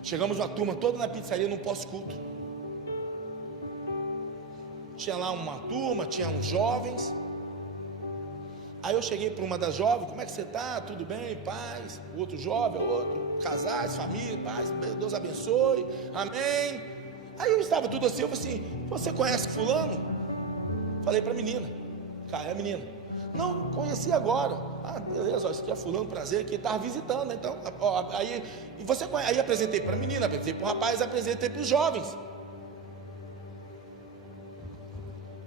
Chegamos uma turma toda na pizzaria num pós-culto. Tinha lá uma turma, tinha uns jovens. Aí eu cheguei para uma das jovens: como é que você está? Tudo bem? Paz. O outro jovem, outro, casais, família, paz, Deus abençoe, amém. Aí eu estava tudo assim, eu falei assim: você conhece fulano? Falei para a menina: cara, é a menina. Não, conheci agora. Ah, beleza, ó, isso aqui é fulano, prazer, que estava visitando, então, ó, aí, e você conhece, aí apresentei para a menina, apresentei para o rapaz, apresentei para os jovens.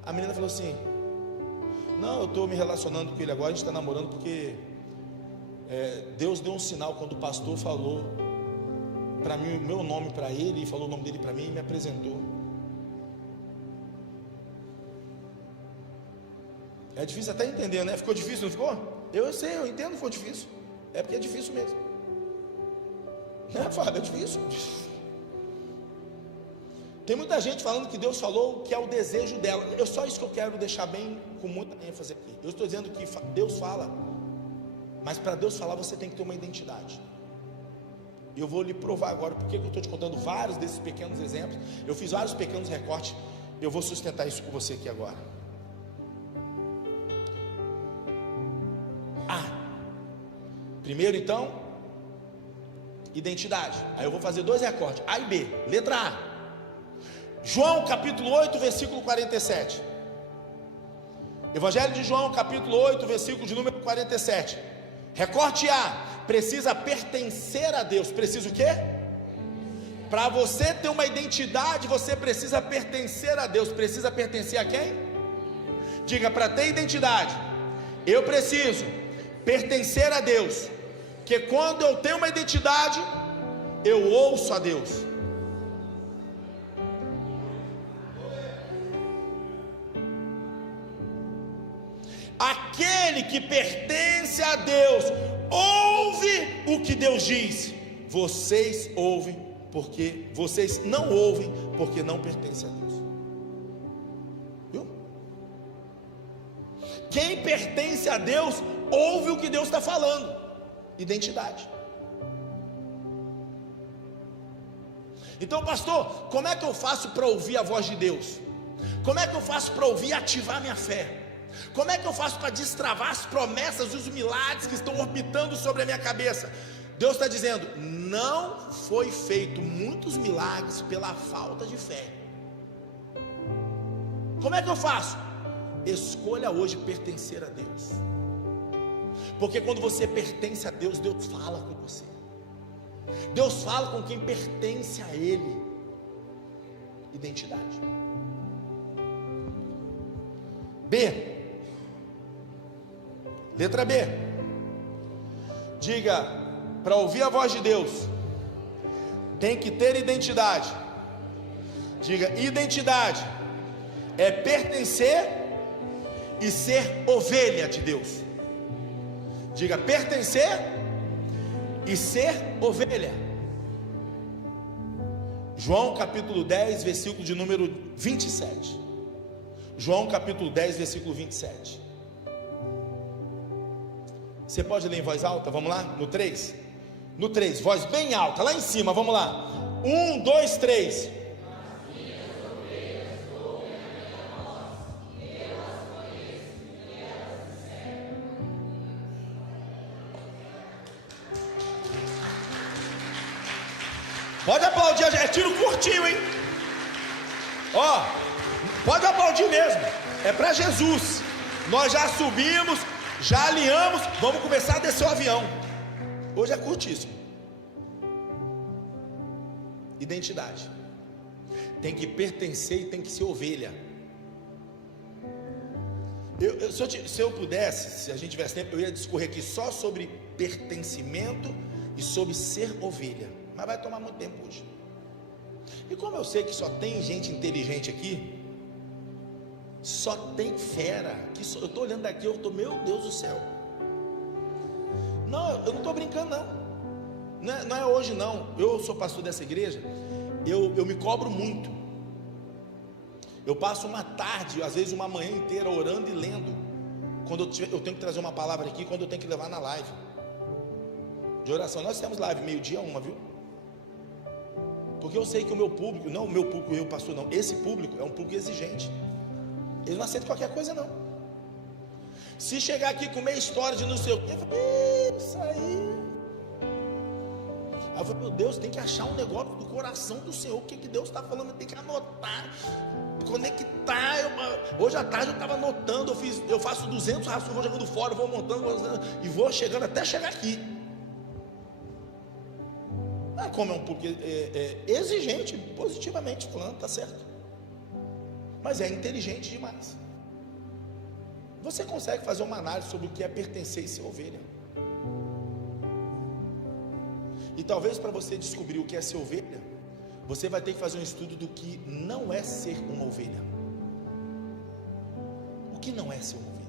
A menina falou assim: não, eu estou me relacionando com ele agora, a gente está namorando porque Deus deu um sinal quando o pastor falou para mim o meu nome para ele, e falou o nome dele para mim e me apresentou. É difícil até entender, né? Ficou difícil, não ficou? Eu sei, eu entendo que ficou difícil. É porque é difícil mesmo. Né, Fábio? É difícil. Tem muita gente falando que Deus falou que é o desejo dela. É só isso que eu quero deixar bem, com muita ênfase aqui. Eu estou dizendo que Deus fala, mas para Deus falar você tem que ter uma identidade. Eu vou lhe provar agora porque eu estou te contando vários desses pequenos exemplos. Eu fiz vários pequenos recortes. Eu vou sustentar isso com você aqui agora. Primeiro então, identidade. Aí eu vou fazer 2 recortes, A e B. Letra A, João capítulo 8, versículo 47. Evangelho de João capítulo 8, versículo de número 47. Recorte A, precisa pertencer a Deus. Precisa o quê? Para você ter uma identidade, você precisa pertencer a Deus. Precisa pertencer a quem? Diga: para ter identidade, eu preciso pertencer a Deus. Porque quando eu tenho uma identidade, eu ouço a Deus. Aquele que pertence a Deus ouve o que Deus diz. Vocês ouvem porque vocês não ouvem porque não pertencem a Deus. Viu? Quem pertence a Deus ouve o que Deus está falando. Identidade. Então, pastor, como é que eu faço para ouvir a voz de Deus? Como é que eu faço para ouvir e ativar minha fé? Como é que eu faço para destravar as promessas e os milagres que estão orbitando sobre a minha cabeça? Deus está dizendo: não foi feito muitos milagres pela falta de fé. Como é que eu faço? Escolha hoje pertencer a Deus. Porque quando você pertence a Deus, Deus fala com você. Deus fala com quem pertence a Ele. Identidade. B. Letra B. Diga: para ouvir a voz de Deus, tem que ter identidade. Diga: identidade é pertencer e ser ovelha de Deus. Diga: pertencer e ser ovelha. João capítulo 10, versículo de número 27. João capítulo 10, versículo 27. Você pode ler em voz alta? Vamos lá? No 3? No 3, voz bem alta, lá em cima, vamos lá. 1, 2, 3. Pode aplaudir, é tiro curtinho, hein? Ó, pode aplaudir mesmo. É para Jesus. Nós já subimos, já alinhamos, vamos começar a descer o avião. Hoje é curtíssimo. Identidade. Tem que pertencer e tem que ser ovelha. Se eu pudesse, se a gente tivesse tempo, eu ia discorrer aqui só sobre pertencimento e sobre ser ovelha. Mas vai tomar muito tempo hoje. E como eu sei que só tem gente inteligente aqui, só tem fera, eu estou olhando daqui, eu estou, meu Deus do céu. Não, eu não estou brincando não. Não é hoje não. Eu sou pastor dessa igreja, eu me cobro muito. Eu passo uma tarde, às vezes uma manhã inteira orando e lendo. Quando eu tenho que trazer uma palavra aqui, quando eu tenho que levar na live de oração. Nós temos live meio-dia, 1, viu? Porque eu sei que o meu público, não o meu público, eu pastor não, esse público é um público exigente. Eles não aceitam qualquer coisa não. Se chegar aqui com meia história de não sei o que, isso aí. Aí eu falei, meu Deus, tem que achar um negócio do coração do Senhor. O que Deus está falando? Tem que anotar, conectar. Hoje à tarde eu estava anotando. Eu faço 200 rascunhos, vou jogando fora, vou montando e vou chegando até chegar aqui. Como é um pouco exigente, positivamente falando, tá certo, mas é inteligente demais. Você consegue fazer uma análise sobre o que é pertencer e ser ovelha? E talvez para você descobrir o que é ser ovelha, você vai ter que fazer um estudo do que não é ser uma ovelha. O que não é ser uma ovelha?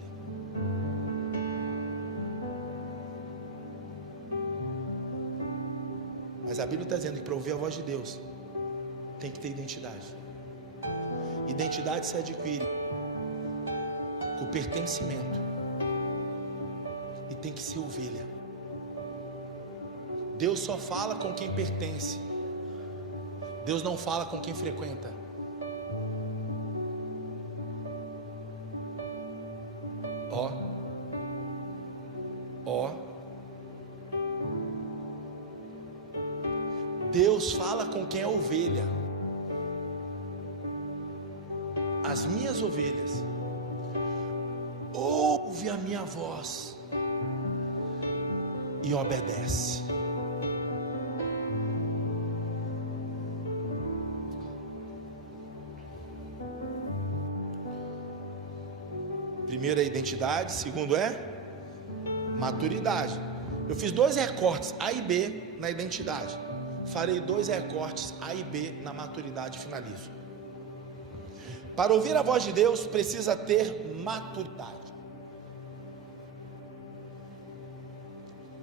Mas a Bíblia está dizendo que para ouvir a voz de Deus tem que ter identidade. Identidade se adquire com pertencimento e tem que ser ovelha. Deus só fala com quem pertence. Deus não fala com quem frequenta. Deus fala com quem é ovelha. As minhas ovelhas ouve a minha voz e obedece. Primeiro é identidade, segundo é maturidade. Eu fiz 2 recortes A e B na identidade. Farei 2 recortes A e B na maturidade e finalizo. Para ouvir a voz de Deus precisa ter maturidade.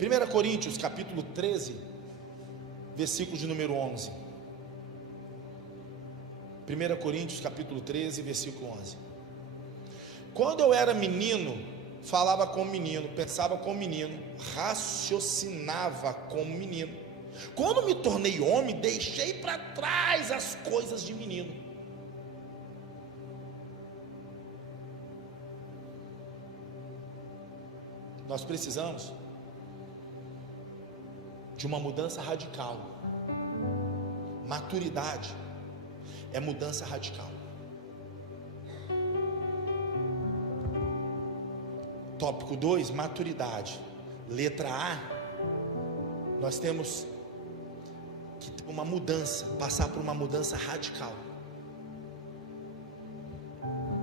1 Coríntios capítulo 13, versículo de número 11. 1 Coríntios capítulo 13, versículo 11. Quando eu era menino, falava como menino, pensava como menino, raciocinava como menino. Quando me tornei homem, deixei para trás as coisas de menino. Nós precisamos de uma mudança radical. Maturidade é mudança radical. Tópico 2, maturidade. Letra A, nós temos que ter uma mudança, passar por uma mudança radical.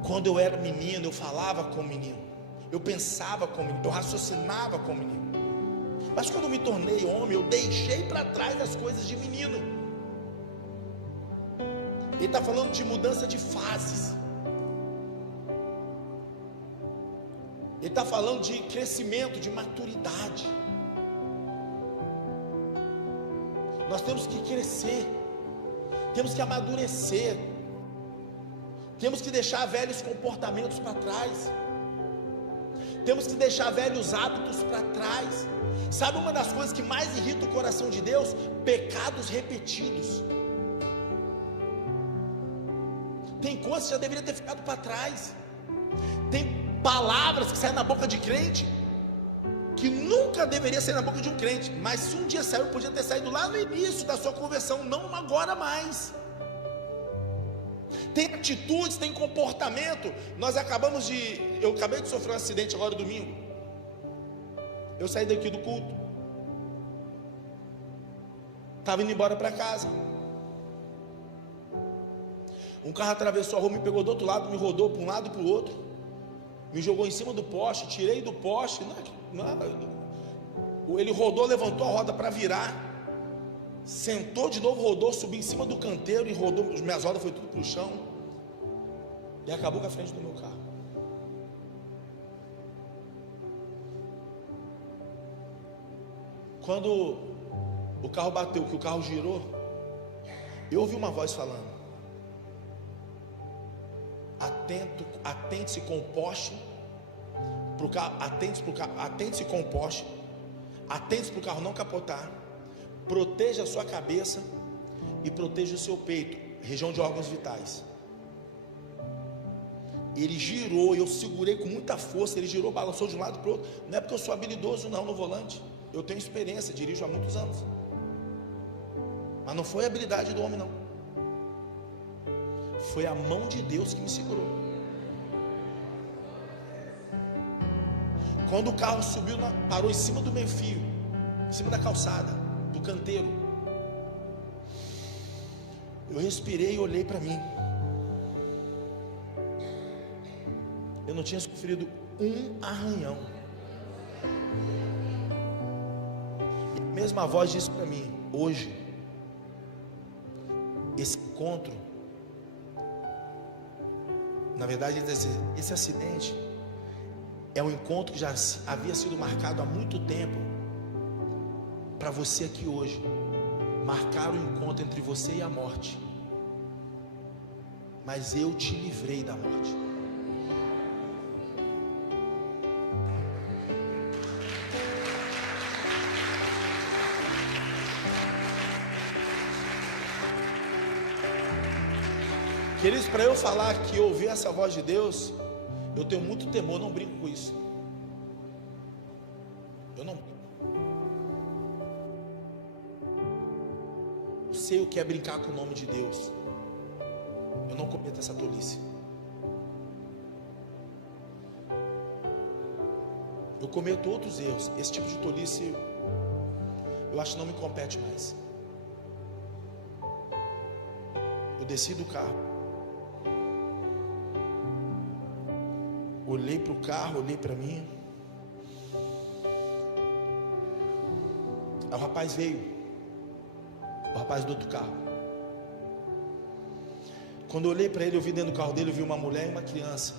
Quando eu era menino, eu falava como menino, eu pensava como menino, eu raciocinava como menino. Mas quando eu me tornei homem, eu deixei para trás as coisas de menino. Ele está falando de mudança de fases. Ele está falando de crescimento, de maturidade. Nós temos que crescer, temos que amadurecer, temos que deixar velhos comportamentos para trás, temos que deixar velhos hábitos para trás. Sabe uma das coisas que mais irrita o coração de Deus? Pecados repetidos. Tem coisas que já deveria ter ficado para trás. Tem palavras que saem na boca de crente que nunca deveria sair na boca de um crente, mas se um dia saiu, podia ter saído lá no início da sua conversão, não agora mais. Tem atitudes, tem comportamento. Eu acabei de sofrer um acidente agora domingo. Eu saí daqui do culto, estava indo embora para casa. Um carro atravessou a rua, me pegou do outro lado, me rodou para um lado e para o outro, me jogou em cima do poste, tirei do poste. Ele rodou, levantou a roda para virar, sentou de novo, rodou, subiu em cima do canteiro e rodou, minhas rodas foi tudo para o chão e acabou com a frente do meu carro. Quando o carro bateu, que o carro girou, eu ouvi uma voz falando: atente-se com o poste pro carro, atente-se com o poste, atente-se para o carro não capotar, proteja a sua cabeça e proteja o seu peito, região de órgãos vitais. Ele girou, eu segurei com muita força, ele girou, balançou de um lado para o outro. Não é porque eu sou habilidoso não no volante, eu tenho experiência, dirijo há muitos anos. Mas não foi a habilidade do homem, não. Foi a mão de Deus que me segurou. Quando o carro subiu, parou em cima do meio-fio, em cima da calçada, do canteiro, eu respirei e olhei para mim. Eu não tinha sofrido um arranhão. E a mesma voz disse para mim: hoje, esse encontro, na verdade, esse acidente é um encontro que já havia sido marcado há muito tempo para você aqui hoje. Marcar o encontro entre você e a morte. Mas eu te livrei da morte. Queridos, para eu falar que eu ouvi essa voz de Deus, eu tenho muito temor, não brinco com isso. Eu não brinco. Eu sei o que é brincar com o nome de Deus. Eu não cometo essa tolice. Eu cometo outros erros. Esse tipo de tolice, eu acho que não me compete mais. Eu desci do carro, olhei para o carro, olhei para mim. Aí o rapaz veio, o rapaz do outro carro. Quando eu olhei para ele, eu vi dentro do carro dele, eu vi uma mulher e uma criança.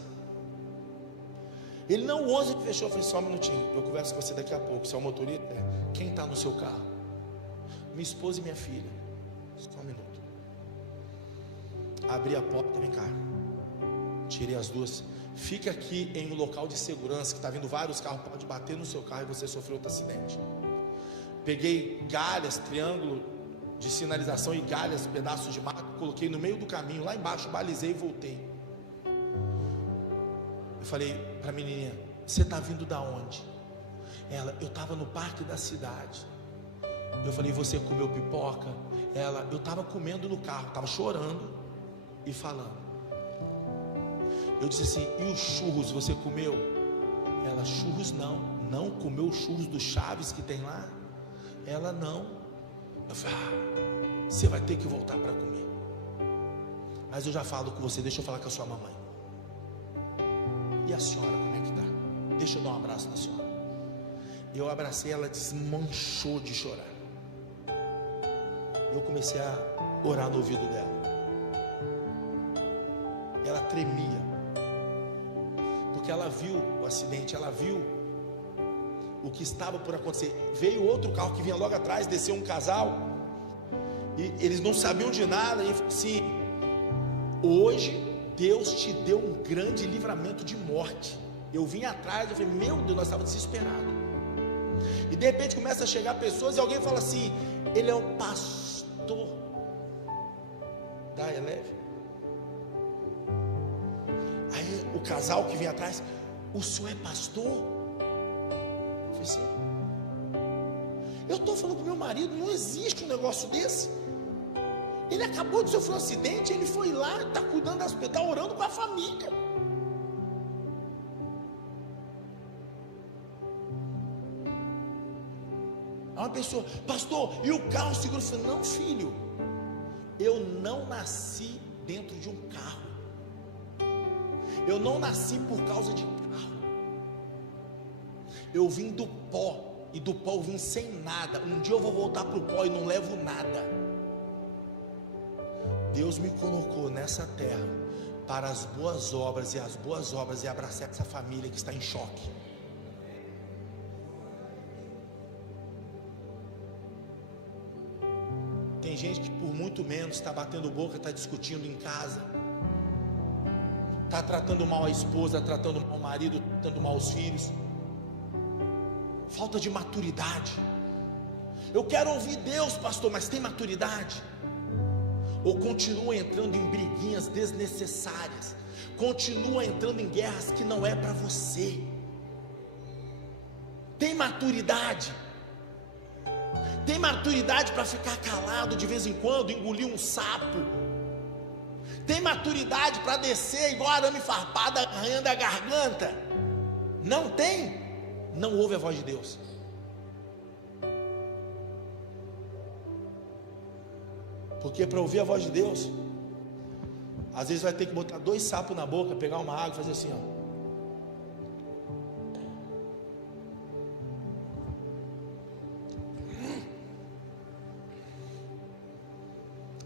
Ele não ousa que fechou, eu falei: só um minutinho, eu converso com você daqui a pouco. Você é o motorista? Quem está no seu carro? Minha esposa e minha filha. Só um minuto. Abri a porta, vem cá. Tirei as duas. Fica aqui em um local de segurança, que está vindo vários carros, pode bater no seu carro e você sofreu outro acidente. Peguei galhas, triângulo de sinalização e galhas, pedaços de mato, coloquei no meio do caminho, lá embaixo, balizei e voltei. Eu falei para a menininha: você está vindo da onde? Ela: eu estava no parque da cidade. Eu falei: você comeu pipoca? Ela: eu estava comendo no carro, estava chorando e falando. Eu disse assim: e os churros você comeu? Ela: churros não. Não comeu os churros do Chaves que tem lá? Ela: não. Eu falei: você vai ter que voltar para comer. Mas eu já falo com você, deixa eu falar com a sua mamãe. E a senhora, como é que está? Deixa eu dar um abraço na senhora. Eu abracei, ela desmanchou de chorar. Eu comecei a orar no ouvido dela. Ela tremia, porque ela viu o acidente, ela viu o que estava por acontecer. Veio outro carro que vinha logo atrás, desceu um casal, e eles não sabiam de nada, e falou assim: hoje Deus te deu um grande livramento de morte. Eu vim atrás, eu falei: meu Deus, nós estávamos desesperados. E de repente começa a chegar pessoas, e alguém fala assim: ele é o pastor da Eleve. Aí o casal que vinha atrás: o senhor é pastor? Eu falei: sim. Eu estou falando para o meu marido, não existe um negócio desse. Ele acabou de sofrer um acidente, ele foi lá, está cuidando das pessoas, está orando com a família. Aí uma pessoa: pastor, e o carro seguro? Eu falei: não, filho, eu não nasci dentro de um carro. Eu não nasci por causa de carro. Eu vim do pó, e do pó eu vim sem nada. Um dia eu vou voltar para o pó e não levo nada. Deus me colocou nessa terra para as boas obras, e as boas obras é abraçar essa família que está em choque. Tem gente que por muito menos está batendo boca, está discutindo em casa, está tratando mal a esposa, tratando mal o marido, tratando mal os filhos. Falta de maturidade. Eu quero ouvir Deus, pastor, mas tem maturidade? Ou continua entrando em briguinhas desnecessárias, continua entrando em guerras que não é para você? Tem maturidade? Tem maturidade para ficar calado de vez em quando, engolir um sapo? Tem maturidade para descer igual arame farpado, arranhando a garganta? Não tem? Não ouve a voz de Deus. Porque para ouvir a voz de Deus, às vezes vai ter que botar 2 sapos na boca, pegar uma água e fazer assim, ó.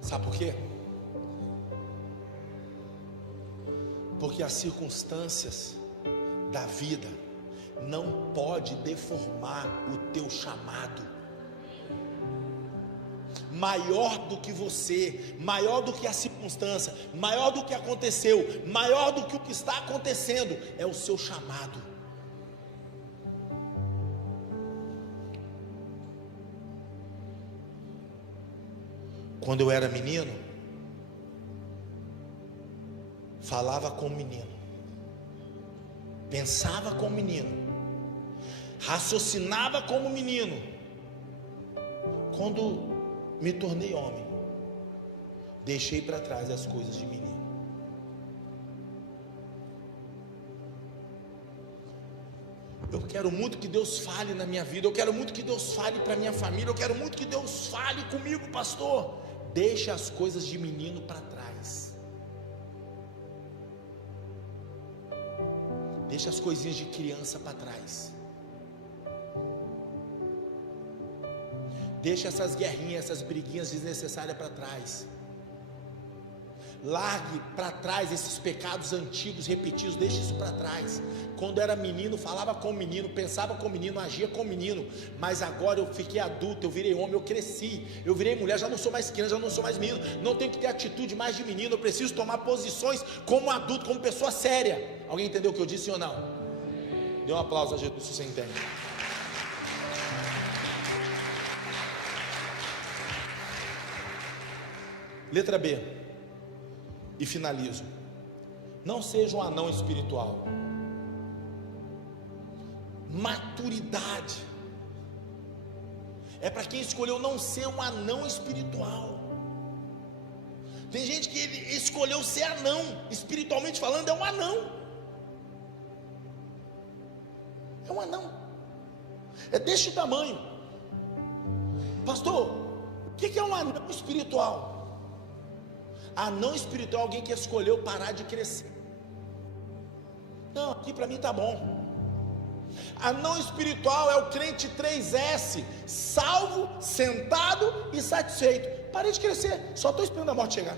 Sabe por quê? Porque as circunstâncias da vida não pode deformar o teu chamado. Maior do que você, maior do que a circunstância, maior do que aconteceu, maior do que o que está acontecendo, é o seu chamado. Quando eu era menino, falava como menino, pensava como menino, raciocinava como menino. Quando me tornei homem, deixei para trás as coisas de menino. Eu quero muito que Deus fale na minha vida, eu quero muito que Deus fale para minha família, eu quero muito que Deus fale comigo, pastor. Deixa as coisas de menino para trás. Deixa as coisinhas de criança para trás. Deixa essas guerrinhas, essas briguinhas desnecessárias para trás. Largue para trás esses pecados antigos repetidos, deixe isso para trás. Quando era menino, falava como menino, pensava como menino, agia como menino. Mas agora eu fiquei adulto, eu virei homem, eu cresci, eu virei mulher, já não sou mais criança, já não sou mais menino. Não tenho que ter atitude mais de menino, eu preciso tomar posições como adulto, como pessoa séria. Alguém entendeu o que eu disse ou não? Dê um aplauso a Jesus se você entende. Letra B, e finalizo. Não seja um anão espiritual. Maturidade é para quem escolheu não ser um anão espiritual. Tem gente que escolheu ser anão, espiritualmente falando, é um anão. É um anão. É deste tamanho. Pastor, o que é um anão espiritual? Anão espiritual é alguém que escolheu parar de crescer. Não, aqui para mim tá bom. Anão espiritual é o crente 3S, salvo, sentado e satisfeito. Parei de crescer, só estou esperando a morte chegar.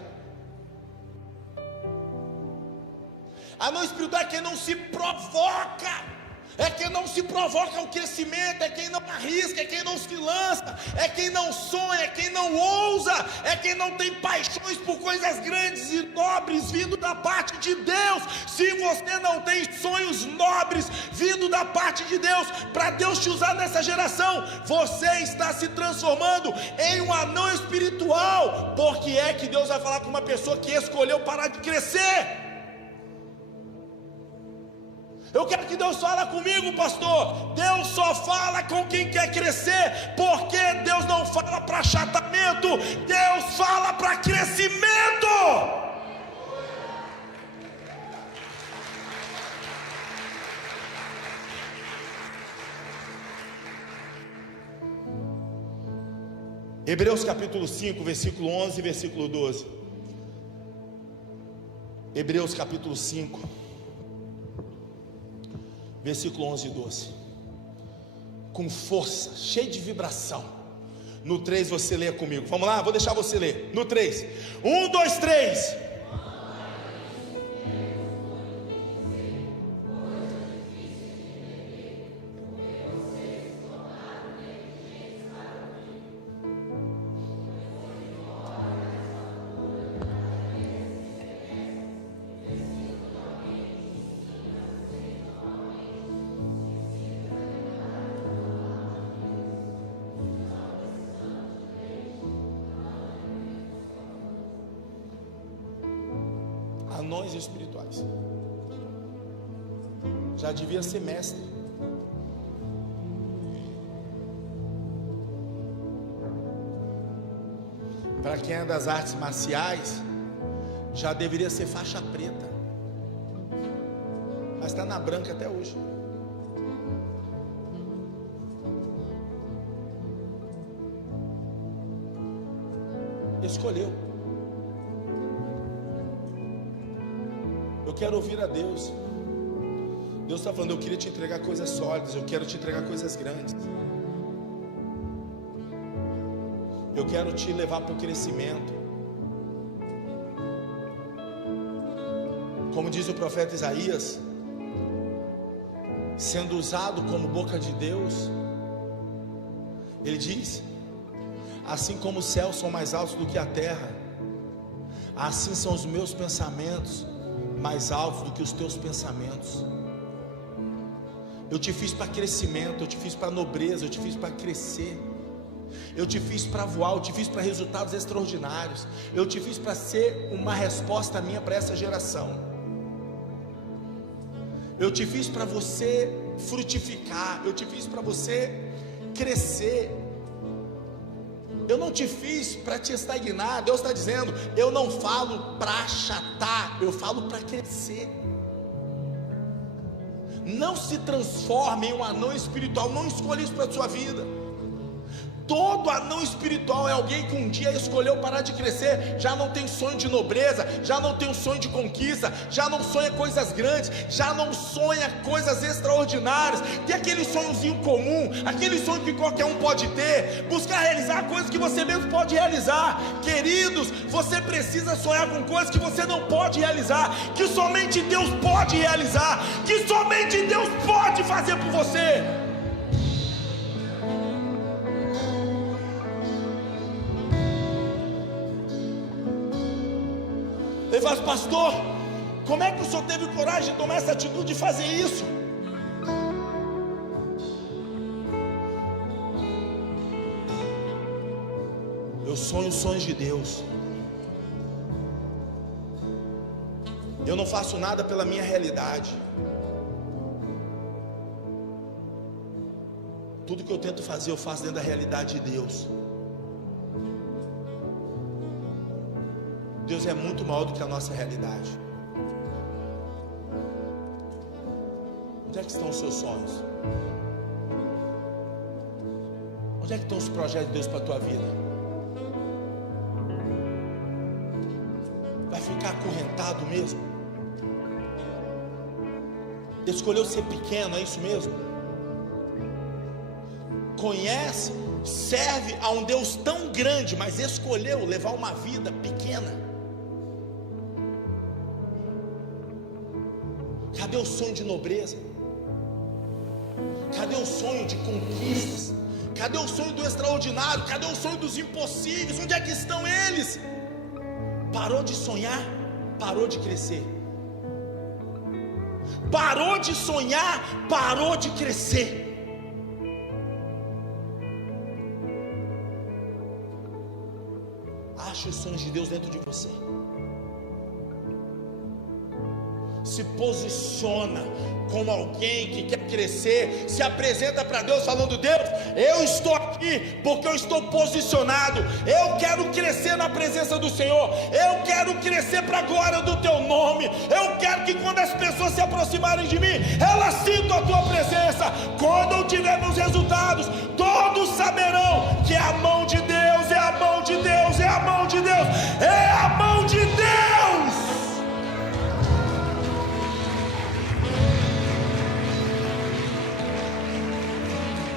Anão espiritual é quem não se provoca. É quem não se provoca ao crescimento, é quem não arrisca, é quem não se lança, é quem não sonha, é quem não ousa, é quem não tem paixões por coisas grandes e nobres vindo da parte de Deus. Se você não tem sonhos nobres vindo da parte de Deus, para Deus te usar nessa geração, você está se transformando em um anão espiritual. Porque é que Deus vai falar com uma pessoa que escolheu parar de crescer? Eu quero que Deus fale comigo, pastor. Deus só fala com quem quer crescer. Porque Deus não fala para achatamento, Deus fala para crescimento. Hebreus capítulo 5, versículo 11 e versículo 12. Hebreus capítulo 5, versículo 11 e 12, com força, cheio de vibração. No 3 você lê comigo, vamos lá, vou deixar você ler, no 3, 1, 2, 3, anões espirituais. Já devia ser mestre. Para quem é das artes marciais, já deveria ser faixa preta, mas está na branca até hoje. Escolheu. Eu quero ouvir a Deus. Deus está falando: eu queria te entregar coisas sólidas, eu quero te entregar coisas grandes, eu quero te levar para o crescimento. Como diz o profeta Isaías, sendo usado como boca de Deus, ele diz: assim como os céus são mais altos do que a terra, assim são os meus pensamentos mais altos do que os teus pensamentos. Eu te fiz para crescimento, eu te fiz para nobreza, eu te fiz para crescer, eu te fiz para voar, eu te fiz para resultados extraordinários, eu te fiz para ser uma resposta minha para essa geração. Eu te fiz para você frutificar, eu te fiz para você crescer. Eu não te fiz para te estagnar. Deus está dizendo: eu não falo para achatar, eu falo para crescer. Não se transforme em um anão espiritual. Não escolha isso para a sua vida. Todo anão espiritual é alguém que um dia escolheu parar de crescer, já não tem sonho de nobreza, já não tem um sonho de conquista, já não sonha coisas grandes, já não sonha coisas extraordinárias, tem aquele sonhozinho comum, aquele sonho que qualquer um pode ter, buscar realizar coisas que você mesmo pode realizar. Queridos, você precisa sonhar com coisas que você não pode realizar, que somente Deus pode realizar, que somente Deus pode fazer por você. Ele fala: pastor, como é que o senhor teve coragem de tomar essa atitude de fazer isso? Eu sonho os sonhos de Deus. Eu não faço nada pela minha realidade. Tudo que eu tento fazer, eu faço dentro da realidade de Deus. Deus é muito maior do que a nossa realidade. Onde é que estão os seus sonhos? Onde é que estão os projetos de Deus para a tua vida? Vai ficar acorrentado mesmo? Escolheu ser pequeno, é isso mesmo? Conhece, serve a um Deus tão grande, mas escolheu levar uma vida pequena. Cadê o sonho de nobreza? Cadê o sonho de conquistas? Cadê o sonho do extraordinário? Cadê o sonho dos impossíveis? Onde é que estão eles? Parou de sonhar, parou de crescer. Parou de sonhar, parou de crescer. Ache os sonhos de Deus dentro de você. Se posiciona como alguém que quer crescer, se apresenta para Deus falando: Deus, eu estou aqui porque eu estou posicionado, eu quero crescer na presença do Senhor, eu quero crescer para a glória do teu nome, eu quero que quando as pessoas se aproximarem de mim, elas sintam a tua presença. Quando eu tiver meus resultados, todos saberão que é a mão de Deus, é a mão de Deus, é a mão de Deus, é a mão de Deus.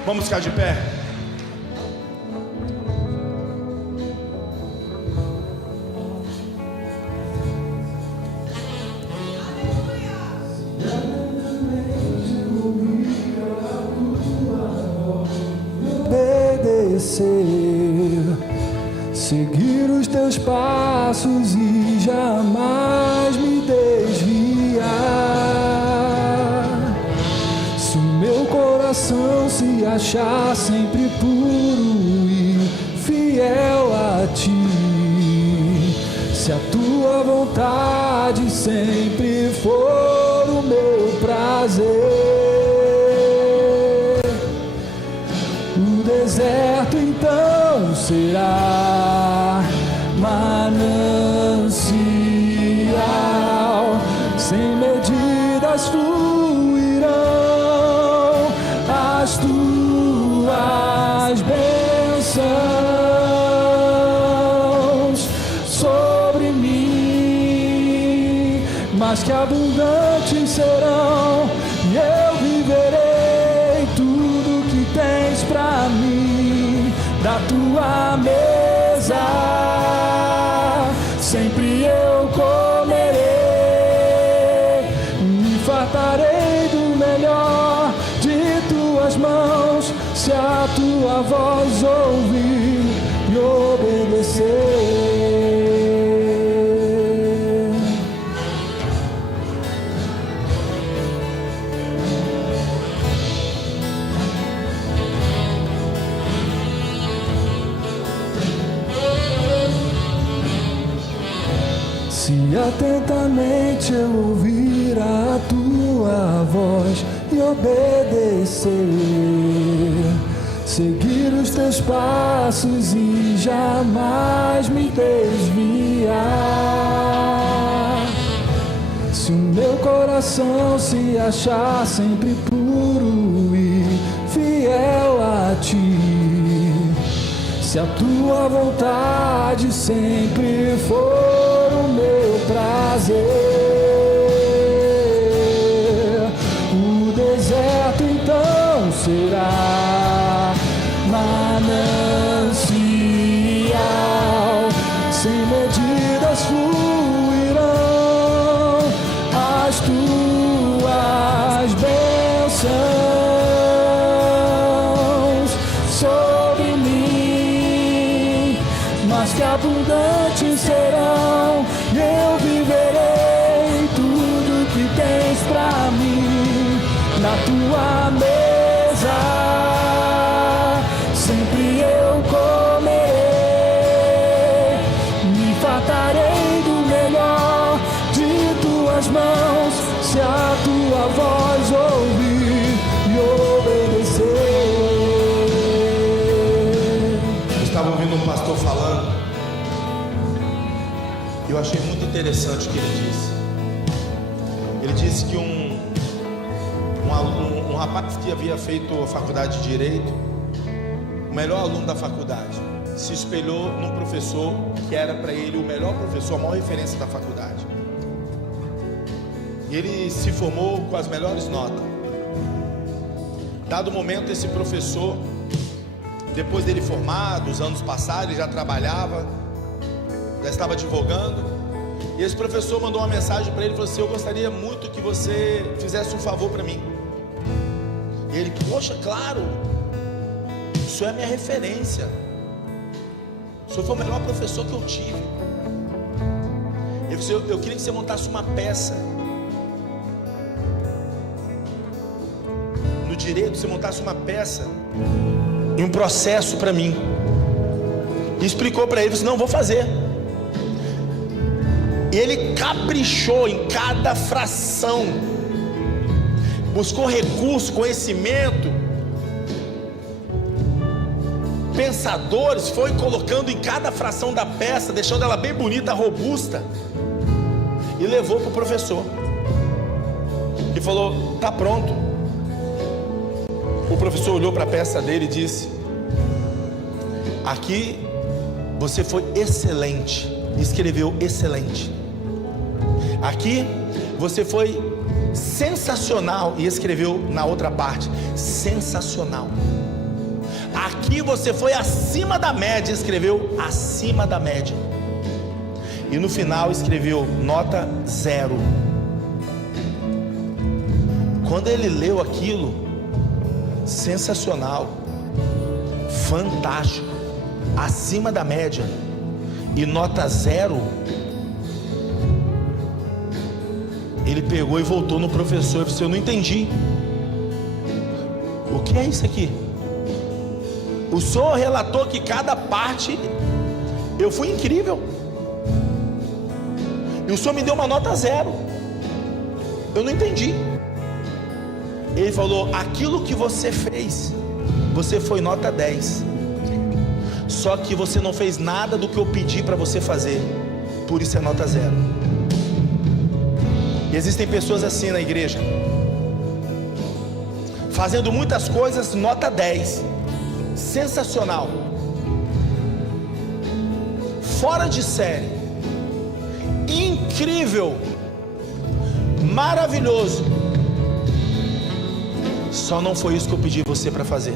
Vamos ficar de pé. Obedecer, seguir os teus passos e jamais me desviar. Se o meu coração se achar sempre puro e fiel a ti, se a tua vontade sempre for o meu prazer, o deserto então será tuas bênçãos sobre mim, mas que abundantes serão, e eu viverei tudo que tens pra mim. Da tua mesa sempre eu comerei, me fartarei do melhor de tuas mãos, se a tua voz ouvir e obedecer. Se atentamente eu ouvir a tua voz e obedecer, seguir os teus passos e jamais me desviar. Se o meu coração se achar sempre puro e fiel a ti, se a tua vontade sempre for o meu prazer, o deserto então será manancial, sem medidas fluirão as tuas bênçãos sobre mim, mas que abundantes serão, e eu viverei tudo que tens pra mim. Na tua mesa sempre eu comerei, me fartarei do melhor de tuas mãos, se a tua voz ouvir e obedecer. Eu estava ouvindo um pastor falando, e eu achei muito interessante o que ele disse. Ele disse que um rapaz que havia feito a faculdade de Direito, o melhor aluno da faculdade, se espelhou num professor que era para ele o melhor professor, a maior referência da faculdade. E ele se formou com as melhores notas. Dado momento, esse professor, depois dele formado, os anos passaram, ele já trabalhava, já estava advogando, e esse professor mandou uma mensagem para ele e falou assim: eu gostaria muito que você fizesse um favor para mim. E ele: poxa, claro, o senhor é minha referência, o senhor foi o melhor professor que eu tive. Ele disse: eu queria que você montasse uma peça no direito, você montasse uma peça em um processo para mim. E explicou para ele, disse: não, vou fazer. E ele caprichou em cada fração, buscou recurso, conhecimento, pensadores, foi colocando em cada fração da peça, deixando ela bem bonita, robusta, e levou para o professor, e falou: tá pronto. O professor olhou para a peça dele e disse: aqui você foi excelente, escreveu excelente. Aqui você foi sensacional, e escreveu na outra parte sensacional. Aqui você foi acima da média, escreveu acima da média. E no final escreveu nota 0. Quando ele leu aquilo, sensacional, fantástico, acima da média e nota 0, ele pegou e voltou no professor e disse: eu não entendi, o que é isso aqui? O senhor relatou que cada parte eu fui incrível, e o senhor me deu uma nota 0, eu não entendi. Ele falou: aquilo que você fez, você foi nota 10, só que você não fez nada do que eu pedi para você fazer, por isso é nota 0. E existem pessoas assim na igreja, fazendo muitas coisas, nota 10, sensacional, fora de série, incrível, maravilhoso. Só não foi isso que eu pedi você para fazer.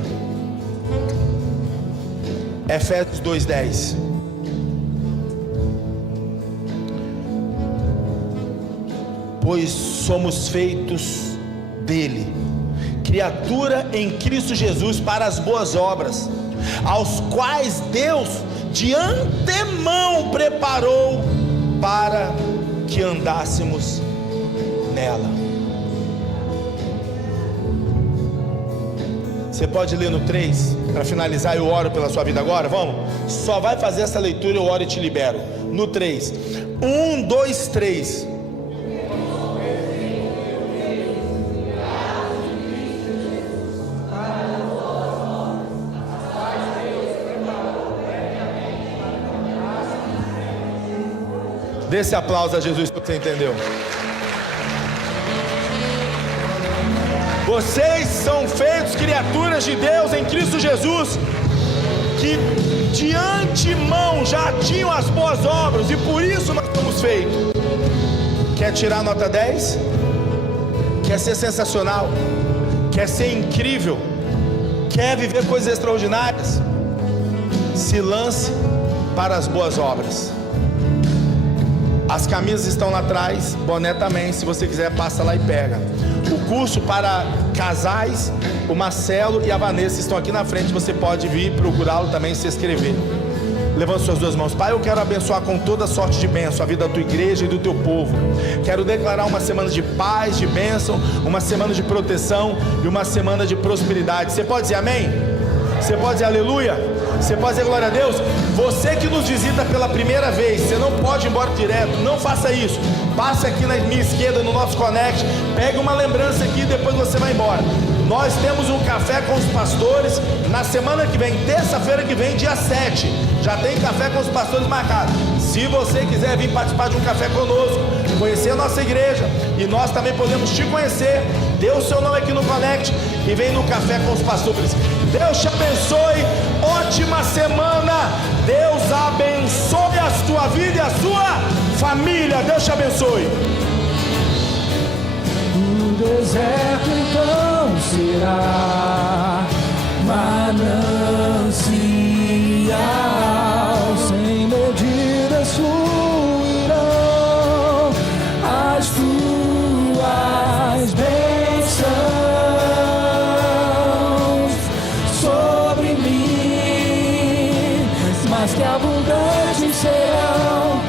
Efésios 2:10. Pois somos feitos dele, criatura em Cristo Jesus para as boas obras, aos quais Deus de antemão preparou para que andássemos nela. Você pode ler no 3, para finalizar. Eu oro pela sua vida agora, vamos? Só vai fazer essa leitura, eu oro e te libero. No 3, 1, 2, 3. Dê esse aplauso a Jesus que você entendeu. Vocês são feitos criaturas de Deus em Cristo Jesus, que de antemão já tinham as boas obras, e por isso nós somos feitos. Quer tirar nota 10? Quer ser sensacional? Quer ser incrível? Quer viver coisas extraordinárias? Se lance para as boas obras. As camisas estão lá atrás, boné também, se você quiser passa lá e pega. O curso para casais, o Marcelo e a Vanessa estão aqui na frente, você pode vir procurá-lo também e se inscrever. Levanta suas duas mãos. Pai, eu quero abençoar com toda sorte de bênção a vida da tua igreja e do teu povo. Quero declarar uma semana de paz, de bênção, uma semana de proteção e uma semana de prosperidade. Você pode dizer amém? Você pode dizer aleluia? Você pode dizer glória a Deus? Você que nos visita pela primeira vez, você não pode ir embora direto, não faça isso. Passe aqui na minha esquerda, no nosso Connect, pegue uma lembrança aqui e depois você vai embora. Nós temos um café com os pastores na semana que vem, terça-feira que vem, dia 7. Já tem café com os pastores marcado. Se você quiser vir participar de um café conosco, conhecer a nossa igreja, e nós também podemos te conhecer, dê o seu nome aqui no Connect e vem no café com os pastores. Deus te abençoe, ótima semana. Deus abençoe a sua vida e a sua família. Deus te abençoe. O deserto então será manancial, sem medidas fluirão as tuas bênçãos sobre mim, mas que abundantes serão